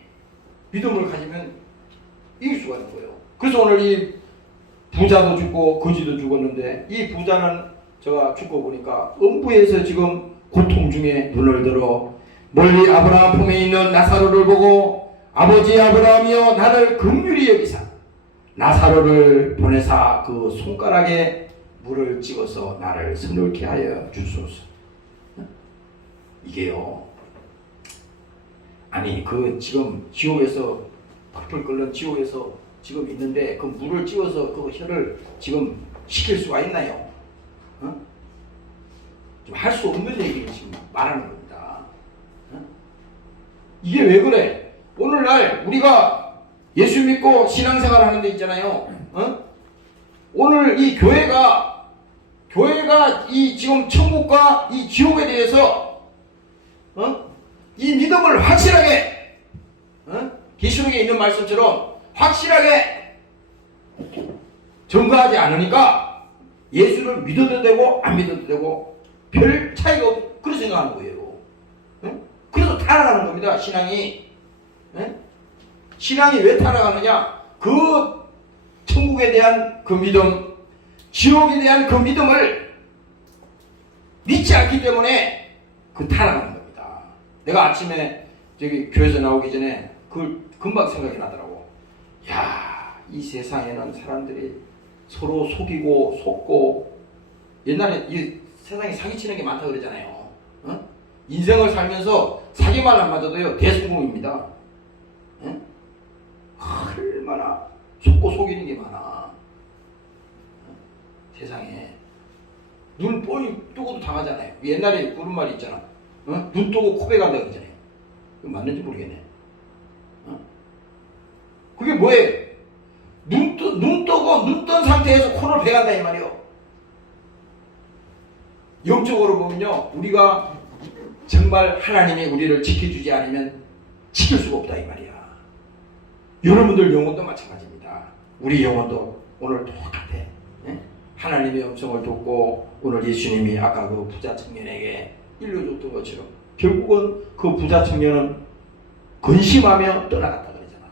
믿음을 가지면 이길 수가 있는 거예요. 그래서 오늘 이 부자도 죽고 거지도 죽었는데 이 부자는 제가 죽고 보니까 음부에서 지금 고통 중에 눈을 들어 멀리 아브라함 품에 있는 나사로를 보고 아버지 아브라함이여 나를 긍휼히 여기사 나사로를 보내사 그 손가락에 물을 찍어서 나를 서늘케 하여 주소서. 이게요 아니 그 지금 지옥에서 펄펄 끓는 지옥에서 지금 있는데 그 물을 찍어서 그 혀를 지금 식힐 수가 있나요? 좀 할 수 없는 얘기를 지금 말하는 겁니다. 이게 왜 그래? 오늘날 우리가 예수 믿고 신앙생활 하는 데 있잖아요. 오늘 이 교회가 이 지금 천국과 이 지옥에 대해서 이 믿음을 확실하게 계시록에 있는 말씀처럼 확실하게 증거하지 않으니까 예수를 믿어도 되고 안 믿어도 되고 별 차이가 없고 그렇게 생각하는 거예요. 그래서 타락하는 겁니다. 신앙이 왜 타락하느냐? 그 천국에 대한 그 믿음, 지옥에 대한 그 믿음을 믿지 않기 때문에 그 타락하는 겁니다. 내가 아침에 저기 교회에서 나오기 전에 그 금방 생각이 나더라고. 야, 이 세상에는 사람들이 서로 속이고 속고, 옛날에 이 세상에 사기치는 게 많다 그러잖아요. 어? 인생을 살면서 사기만 안 맞아도요 대성공입니다. 어? 얼마나 속고 속이는 게 많아. 어? 세상에 눈 뻔히 뜨고도 당하잖아요. 옛날에 그런 말이 있잖아. 어? 눈 뜨고 코 베간다 그러잖아요. 그거 맞는지 모르겠네. 어? 그게 뭐예요? 눈 뜬 상태에서 코를 베간다 이 말이요. 영적으로 보면요, 우리가 정말 하나님이 우리를 지켜주지 않으면 지킬 수가 없다 이 말이야. 여러분들 영혼도 마찬가지입니다. 우리 영혼도 오늘 똑같아. 예? 하나님의 음성을 듣고 오늘 예수님이 아까 그 부자 청년에게 일러줬던 것처럼 결국은 그 부자 청년은 근심하며 떠나갔다 그러잖아.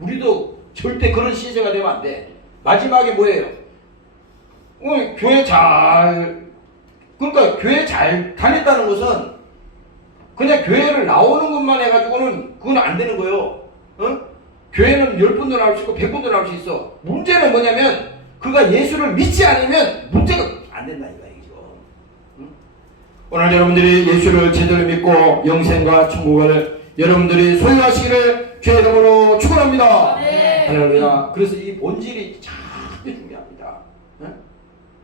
우리도 절대 그런 시세가 되면 안 돼. 마지막에 뭐예요? 교회 그러니까 교회 잘 다녔다는 것은 그냥 교회를 나오는 것만 해가지고는 그건 안 되는 거예요. 어? 교회는 10분도 나올 수 있고 100분도 나올 수 있어. 문제는 뭐냐면 그가 예수를 믿지 않으면 문제가 안 된다 이거죠. 응? 오늘 여러분들이 예수를 제대로 믿고 영생과 천국을 여러분들이 소유하시기를 주의 이름으로 축원합니다. 네. 할렐루야. 그래서 이 본질이 참 중요합니다. 응?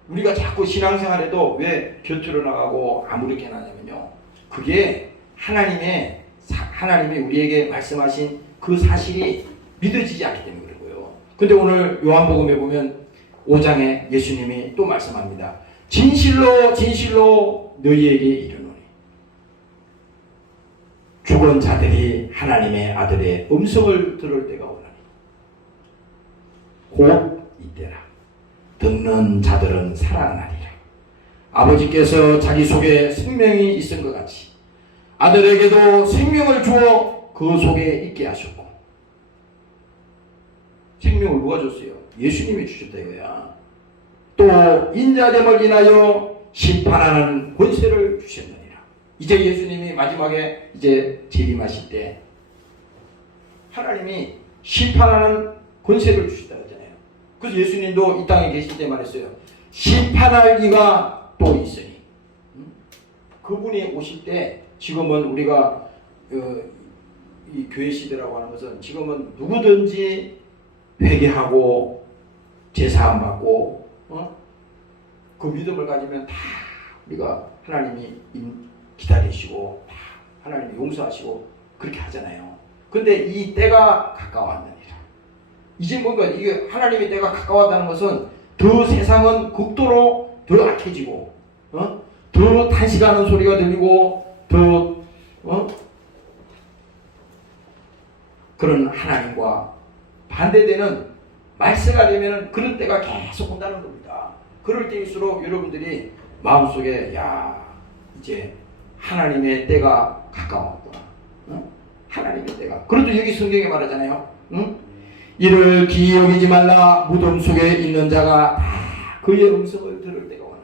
우리가 자꾸 신앙생활에도 왜 곁으로 나가고 아무렇게 하냐면요, 그게 하나님이 우리에게 말씀하신 그 사실이 믿어지지 않기 때문에 그런 거예요. 근데 오늘 요한복음에 보면 5장에 예수님이 또 말씀합니다. 진실로 진실로 너희에게 이르노니 죽은 자들이 하나님의 아들의 음성을 들을 때가 오나니 곧 이때라. 듣는 자들은 살아나리라. 아버지께서 자기 속에 생명이 있은 것 같이 아들에게도 생명을 주어 그 속에 있게 하셨고, 생명을 누가 줬어요? 예수님이 주셨다 이거야. 또 인자됨을 인하여 심판하는 권세를 주셨느니라. 이제 예수님이 마지막에 이제 재림하실 때 하나님이 심판하는 권세를 주셨다 그러잖아요. 그래서 예수님도 이 땅에 계실 때 말했어요. 심판할 이가 또 있으니. 그분이 오실 때 지금은 우리가 이 교회 시대라고 하는 것은 지금은 누구든지 회개하고 제사함 받고 그 믿음을 가지면 다 우리가 하나님이 기다리시고 다 하나님이 용서하시고 그렇게 하잖아요. 근데 이 때가 가까웠느니라. 이제 뭔가 이게 하나님의 때가 가까웠다는 것은 더 세상은 극도로 더 악해지고 더 탄식하는 소리가 들리고 더 그런 하나님과 반대되는 말세가 되면은 그런 때가 계속 온다는 겁니다. 그럴 때일수록 여러분들이 마음속에 이제 하나님의 때가 가까웠구나. 하나님의 때가. 그래도 여기 성경에 말하잖아요. 이를 기이 여기지 말라. 무덤 속에 있는 자가 다 그의 음성을 들을 때가 오나.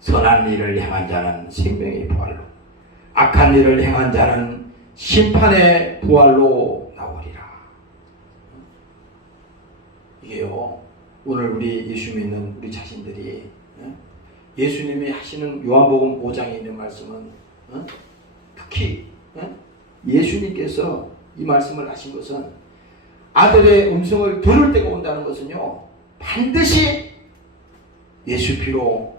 선한 일을 행한 자는 생명의 부활로, 악한 일을 행한 자는 심판의 부활로 나오리라. 이게요, 오늘 우리 예수 믿는 우리 자신들이 예수님이 하시는 요한복음 5장에 있는 말씀은 특히 예수님께서 이 말씀을 하신 것은 아들의 음성을 들을 때가 온다는 것은요, 반드시 예수 피로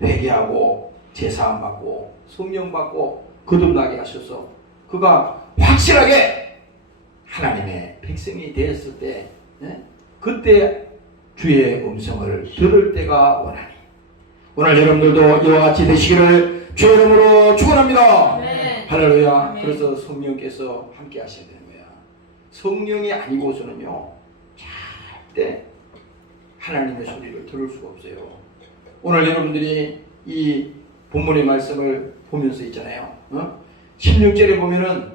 회개하고 제사함 받고 성령 받고 거듭나게 하셔서 그가 확실하게 하나님의 백성이 되었을 때 그때 주의 음성을 들을 때가 오나니. 오늘 여러분들도 이와 같이 되시기를 주의 이름으로 축원합니다. 네. 할렐루야. 네. 그래서 성령께서 함께 하셔야 되는 거야. 성령이 아니고서는요 절대 하나님의 소리를 들을 수가 없어요. 오늘 여러분들이 이 본문의 말씀을 보면서 있잖아요. 16절에 보면은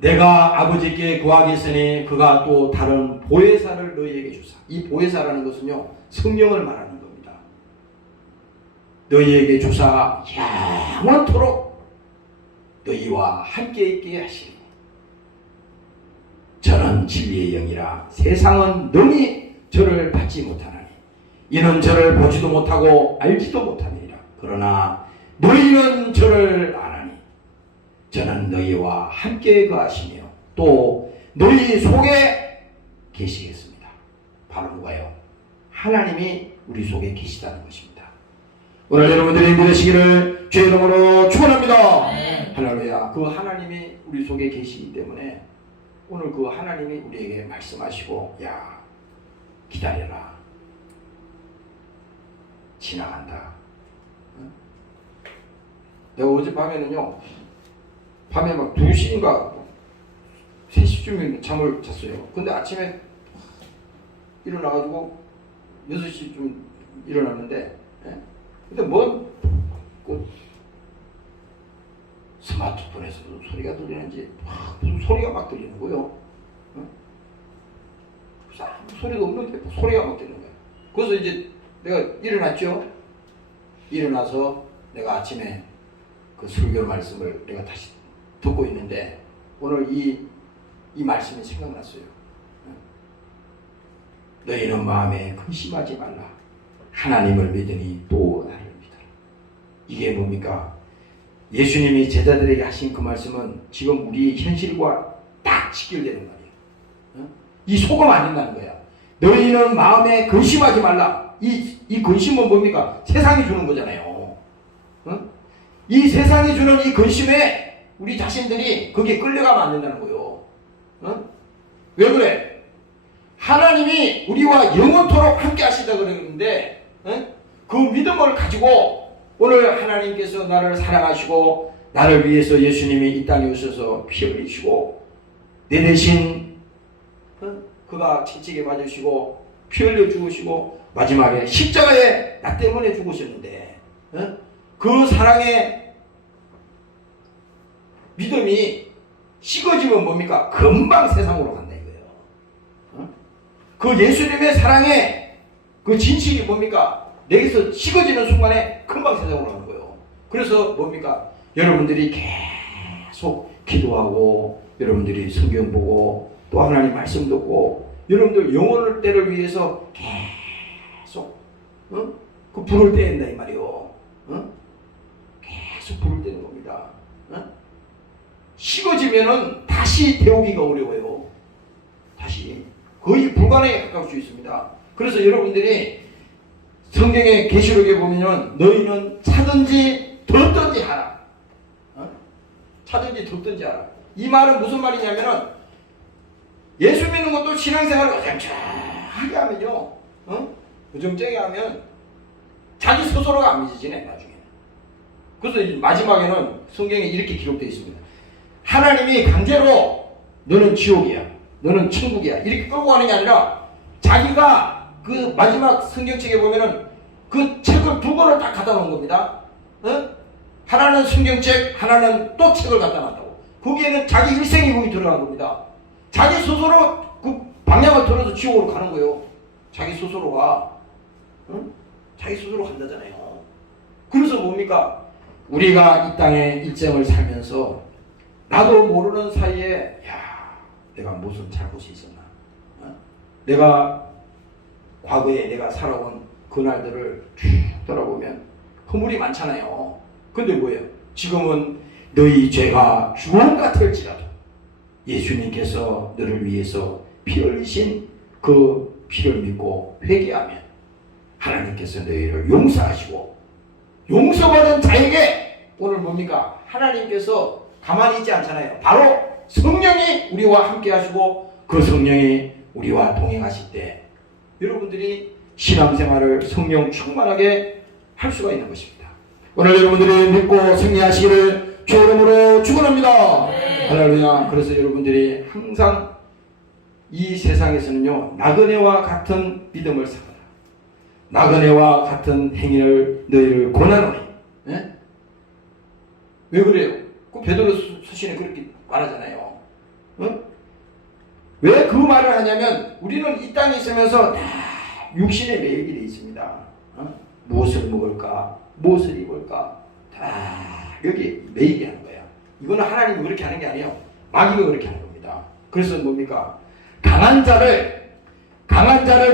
내가 아버지께 구하겠으니 그가 또 다른 보혜사를 너희에게 주사. 이 보혜사라는 것은요, 성령을 말하는 겁니다. 너희에게 주사 영원토록 너희와 함께 있게 하시니 저는 진리의 영이라 세상은 능히 저를 받지 못하나니 이는 저를 보지도 못하고 알지도 못하니라. 그러나 너희는 저를 아나니 저는 너희와 함께 거하시며 또 너희 속에 계시겠습니다. 바로 누가요? 하나님이 우리 속에 계시다는 것입니다. 오늘 여러분들이 믿으시기를 주의 이름으로 축원합니다. 할렐루야. 그 하나님이 우리 속에 계시기 때문에 오늘 그 하나님이 우리에게 말씀하시고, 야, 기다려라, 지나간다. 내가 어젯밤에는요, 밤에 막 2시인가 3시쯤에 잠을 잤어요. 근데 아침에 일어나가지고 6시쯤 일어났는데, 근데 스마트폰에서 무슨 소리가 들리는지 무슨 소리가 막 들리는 거예요. 아무 소리도 없는데 소리가 막 들리는 거예요. 그래서 이제 내가 일어났죠. 일어나서 내가 아침에 그 설교 말씀을 내가 다시 듣고 있는데 오늘 이 말씀이 생각났어요. 너희는 마음에 근심하지 말라. 하나님을 믿으니 또 나를 믿어라. 이게 뭡니까? 예수님이 제자들에게 하신 그 말씀은 지금 우리 현실과 딱 직결되는 말이에요. 이 속음 안 된다는 거야. 너희는 마음에 근심하지 말라. 이 근심은 뭡니까? 세상이 주는 거잖아요. 이 세상이 주는 이 근심에 우리 자신들이 거기에 끌려가면 안 된다는 거예요. 왜 그래? 하나님이 우리와 영원토록 함께 하시다 그러는데 그 믿음을 가지고 오늘 하나님께서 나를 사랑하시고 나를 위해서 예수님이 이 땅에 오셔서 피 흘리시고 내 대신 그가 채찍에 맞으시고 피 흘려 죽으시고 마지막에 십자가에 나 때문에 죽으셨는데 그 사랑의 믿음이 식어지면 뭡니까? 금방 세상으로 간다 이거예요. 그 예수님의 사랑의 그 진실이 뭡니까? 내게서 식어지는 순간에 금방 세상으로 가는 거예요. 그래서 뭡니까? 여러분들이 계속 기도하고 여러분들이 성경 보고 또 하나님 말씀 듣고 여러분들 영혼을 때를 위해서 계속 그 불을 떼야 된다 이 말이요. 계속 불을 떼는 겁니다. 식어지면은 다시 데우기가 어려워요. 다시 거의 불가능에 가까울 수 있습니다. 그래서 여러분들이 성경의 계시록에 보면은 너희는 차든지 듣든지 하라. 차든지 듣든지 하라. 이 말은 무슨 말이냐면은 예수 믿는 것도 신앙생활을 어정쩡하게 하면요, 어정쩡하게 하면 자기 스스로가 안 믿어지네 나중에는. 그래서 마지막에는 성경에 이렇게 기록되어 있습니다. 하나님이 강제로 너는 지옥이야, 너는 천국이야 이렇게 끌고 가는 게 아니라 자기가 그 마지막 성경책에 보면은 그 책을 두 권을 딱 갖다 놓은 겁니다. 하나는 성경책, 하나는 또 책을 갖다 놨다고. 거기에는 자기 일생이 거기 들어간 겁니다. 자기 스스로 그 방향을 들어서 지옥으로 가는 거예요. 자기 스스로가. 자기 스스로 간다잖아요. 그래서 뭡니까? 우리가 이 땅에 일생을 살면서 나도 모르는 사이에 내가 무슨 잘못이 있었나? 내가 과거에 내가 살아온 그날들을 쭉 돌아보면 허물이 많잖아요. 근데 뭐예요? 지금은 너희 죄가 주홍 같을지라도 예수님께서 너를 위해서 피 흘리신 그 피를 믿고 회개하면 하나님께서 너희를 용서하시고 용서받은 자에게 오늘 뭡니까? 하나님께서 가만히 있지 않잖아요. 바로 성령이 우리와 함께 하시고 그 성령이 우리와 동행하실 때 여러분들이 신앙생활을 성령 충만하게 할 수가 있는 것입니다. 오늘 여러분들이 믿고 승리하시기를 주의 이름으로 축원합니다. 할렐루야. 그래서 여러분들이 항상 이 세상에서는요, 나그네와 같은 믿음을 살아라. 나그네와 같은 행위를 너희를 권하노니. 왜 그래요? 그 베드로 서신에 그렇게 말하잖아요. 어? 왜 그 말을 하냐면 우리는 이 땅에 있으면서 다 육신에 매이게 돼 있습니다. 어? 무엇을 먹을까? 무엇을 입을까? 다 여기 매이게 하는 거야. 이거는 하나님이 그렇게 하는 게 아니에요. 마귀가 그렇게 하는 겁니다. 그래서 뭡니까? 강한 자를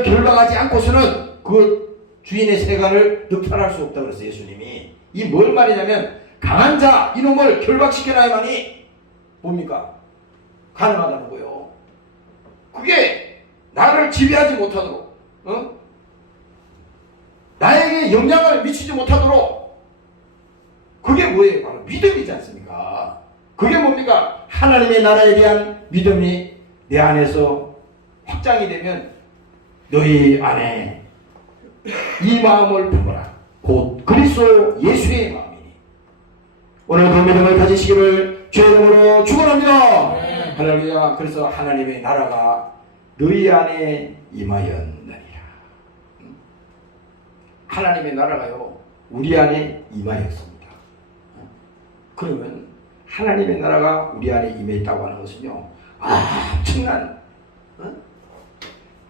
결박하지 않고서는 그 주인의 세간을 늑탈할 수 없다고 그랬어요. 예수님이. 이 뭘 말이냐면 강한 자 이놈을 결박시켜놔야만이 뭡니까? 가능하다는 거예요. 그게 나를 지배하지 못하도록 나에게 영향을 미치지 못하도록 그게 뭐예요? 바로 믿음이지 않습니까? 그게 뭡니까? 하나님의 나라에 대한 믿음이 내 안에서 확장이 되면 너희 안에 이 마음을 품어라. 곧 그리스도 예수의 마음이니. 오늘 그 믿음을 가지시기를 주의 이름으로 축원합니다. 할렐루야. 그래서 하나님의 나라가 너희 안에 임하였느니라. 하나님의 나라가요 우리 안에 임하였습니다. 그러면 하나님의 나라가 우리 안에 임했다고 하는 것은요 엄청난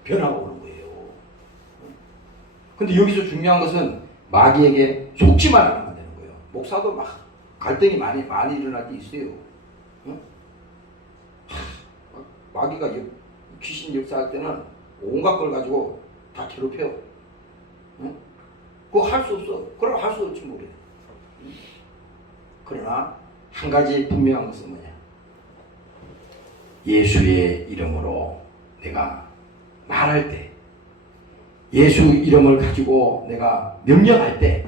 변화가 오는 거예요. 근데 여기서 중요한 것은 마귀에게 속지만 않으면 되는 거예요. 목사도 막 갈등이 많이 일어날 때 있어요. 마귀가 귀신 역사할 때는 온갖 걸 가지고 다 괴롭혀요. 그거 할 수 없어. 그럼 할 수 없지 뭐래. 그러나 한 가지 분명한 것은 뭐냐? 예수의 이름으로 내가 말할 때, 예수 이름을 가지고 내가 명령할 때,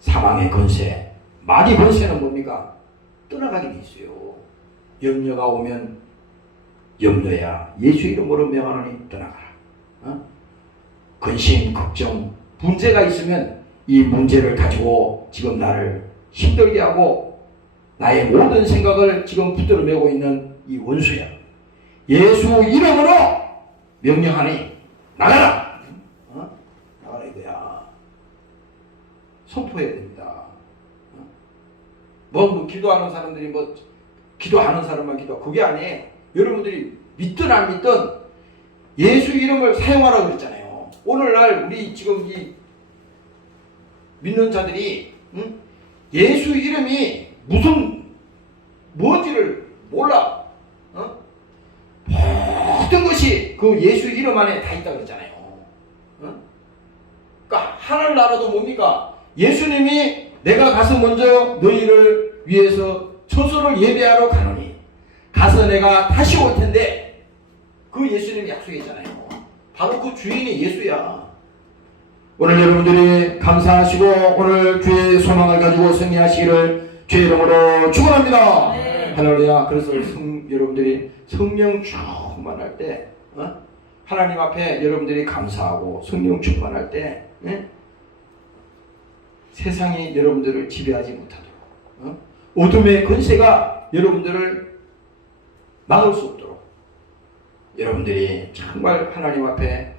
사망의 권세, 마귀 권세는 뭡니까? 떠나가게 돼 있어요. 염려가 오면 염려야 예수 이름으로 명하노니 떠나가라. 근심, 걱정, 문제가 있으면 이 문제를 가지고 지금 나를 힘들게 하고 나의 모든 생각을 지금 붙들어 매고 있는 이 원수야. 예수 이름으로 명령하니 나가라. 나가라 이거야. 선포해야 됩니다. 뭐 기도하는 사람들이 기도하는 사람만 기도하고 그게 아니에요. 여러분들이 믿든 안 믿든 예수 이름을 사용하라고 그랬잖아요. 오늘날 우리 지금 이 믿는 자들이 예수 이름이 뭔지를 몰라. 모든 것이 그 예수 이름 안에 다 있다고 그랬잖아요. 그러니까 하늘나라도 뭡니까? 예수님이 내가 가서 먼저 너희를 위해서 처소를 예배하러 가노니 가서 내가 다시 올 텐데 그 예수님이 약속했잖아요. 바로 그 주인이 예수야. 오늘 여러분들이 감사하시고 오늘 주의 소망을 가지고 승리하시기를 주의 이름으로 축원합니다. 할렐루야. 그래서 여러분들이 성령 충만할 때 하나님 앞에 여러분들이 감사하고 성령 충만할 때 세상이 여러분들을 지배하지 못하도록 어둠의 권세가 여러분들을 막을 수 없도록 여러분들이 정말 하나님 앞에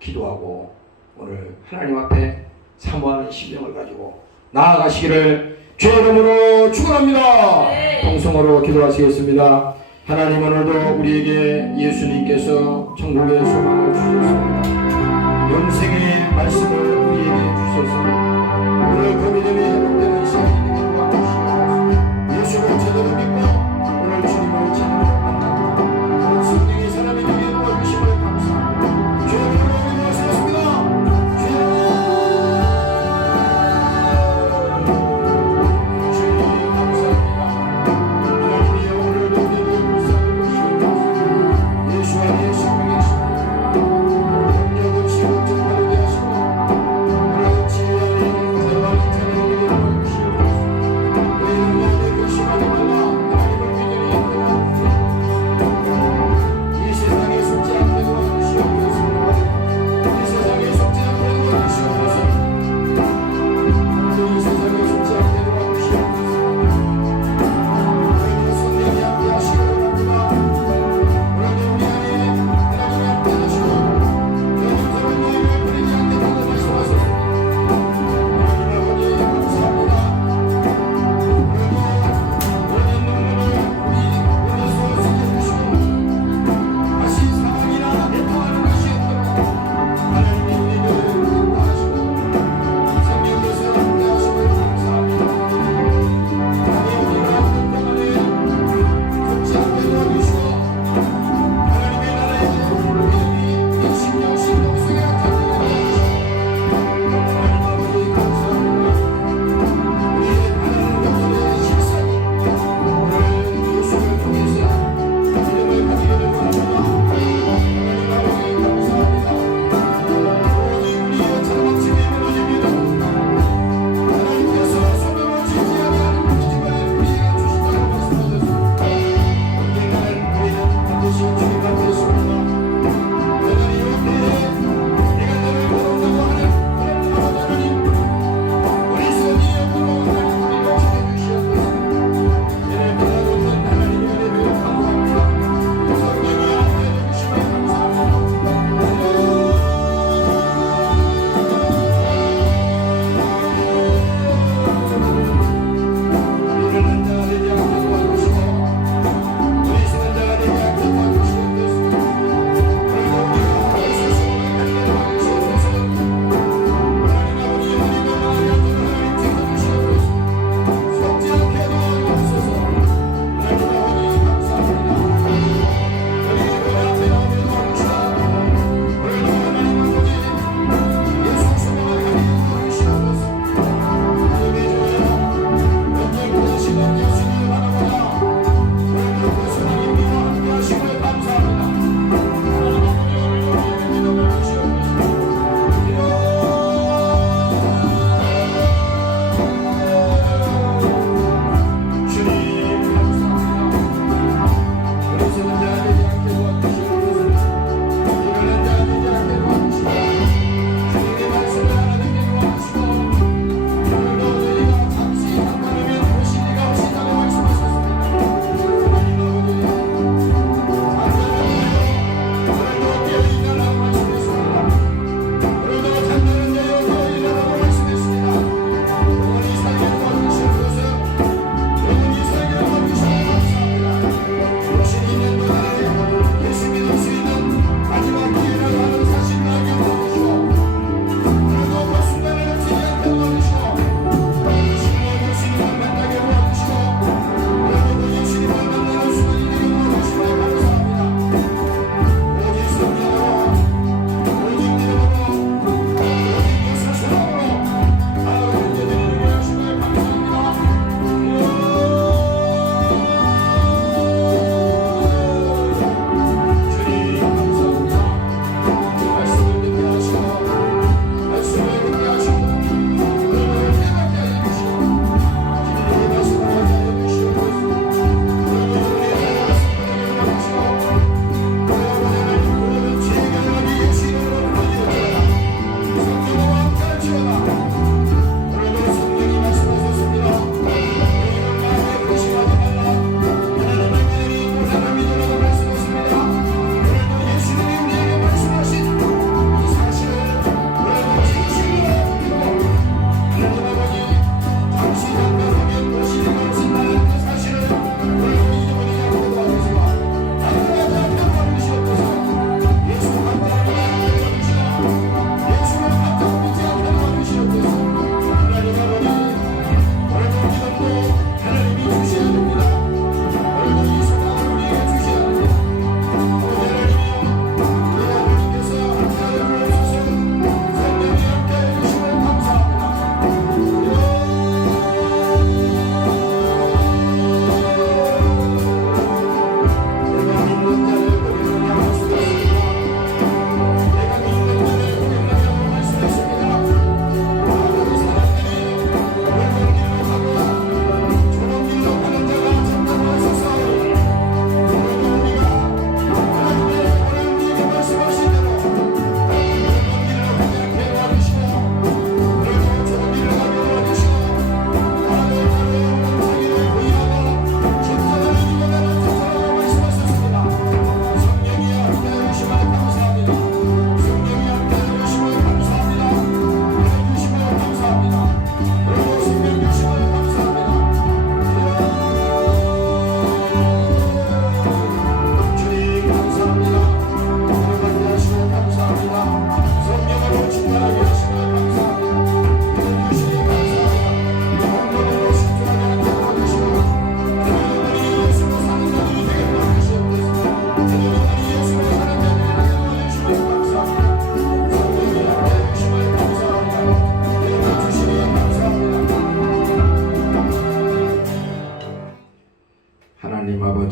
기도하고 오늘 하나님 앞에 사모하는 심령을 가지고 나아가시기를 주의 이름으로 축원합니다. 통성으로 기도하시겠습니다. 하나님 오늘도 우리에게 예수님께서 천국의 소망을 주셨습니다. 영생의 말씀을 우리에게 주셔서 오늘 그 믿음이 회복되는 시간이 되기를 원하시옵소서. 예수를 제대로 믿고 오늘 주님을 제대로 만나고 오늘 성령의 사람이 되게 도와주심을 감사합니다. 주의 이름으로 기도하시겠습니다. 주님 감사합니다. 하나님이 오늘도 우리를 불쌍히 보시옵소서. 예수 안에 생명이 있습니다.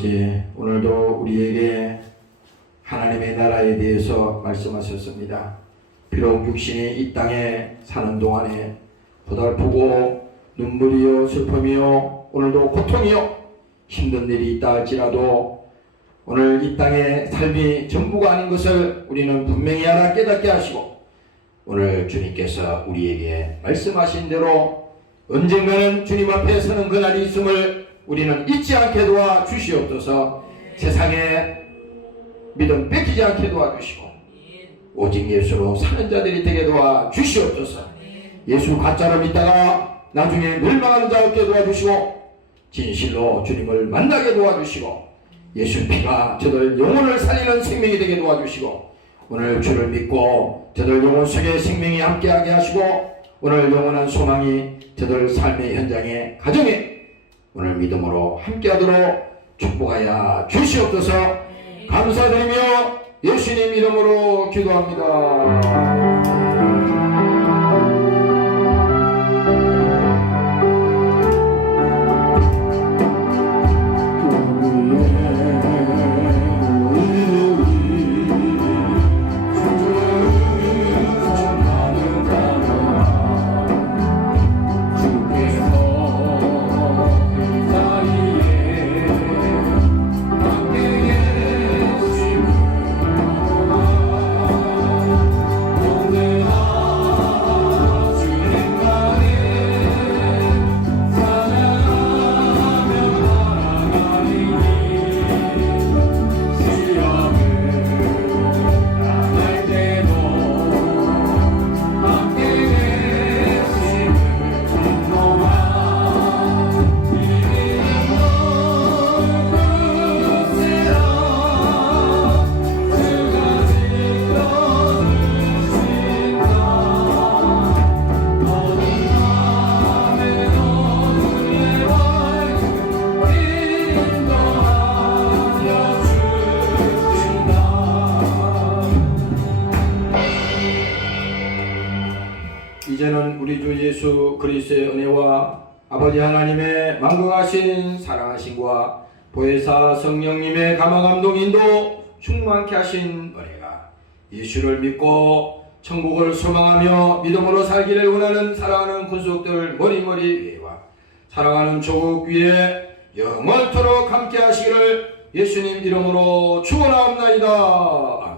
아버지, 오늘도 우리에게 하나님의 나라에 대해서 말씀하셨습니다. 비록 육신이 이 땅에 사는 동안에 고달프고 눈물이요 슬픔이요 오늘도 고통이요 힘든 일이 있다 할지라도 오늘 이 땅의 삶이 전부가 아닌 것을 우리는 분명히 알아 깨닫게 하시고, 오늘 주님께서 우리에게 말씀하신 대로 언젠가는 주님 앞에 서는 그날이 있음을 우리는 잊지 않게 도와주시옵소서. 세상에 믿음 뺏기지 않게 도와주시고 오직 예수로 사는 자들이 되게 도와주시옵소서. 예수 가짜로 믿다가 나중에 멸망하는 자 없게 도와주시고, 진실로 주님을 만나게 도와주시고, 예수 피가 저들 영혼을 살리는 생명이 되게 도와주시고, 오늘 주를 믿고 저들 영혼 속에 생명이 함께하게 하시고, 오늘 영원한 소망이 저들 삶의 현장에 가정에 오늘 믿음으로 함께하도록 축복하여 주시옵소서. 감사드리며 예수님 이름으로 기도합니다. 이제는 우리 주 예수 그리스도의 은혜와 아버지 하나님의 만국하신 사랑하심과 보혜사 성령님의 감화감동 인도 충만케 하신 은혜가, 예수를 믿고 천국을 소망하며 믿음으로 살기를 원하는 사랑하는 군속들 머리머리 위에와 사랑하는 조국 위에 영원토록 함께 하시기를 예수님 이름으로 축원하옵나이다.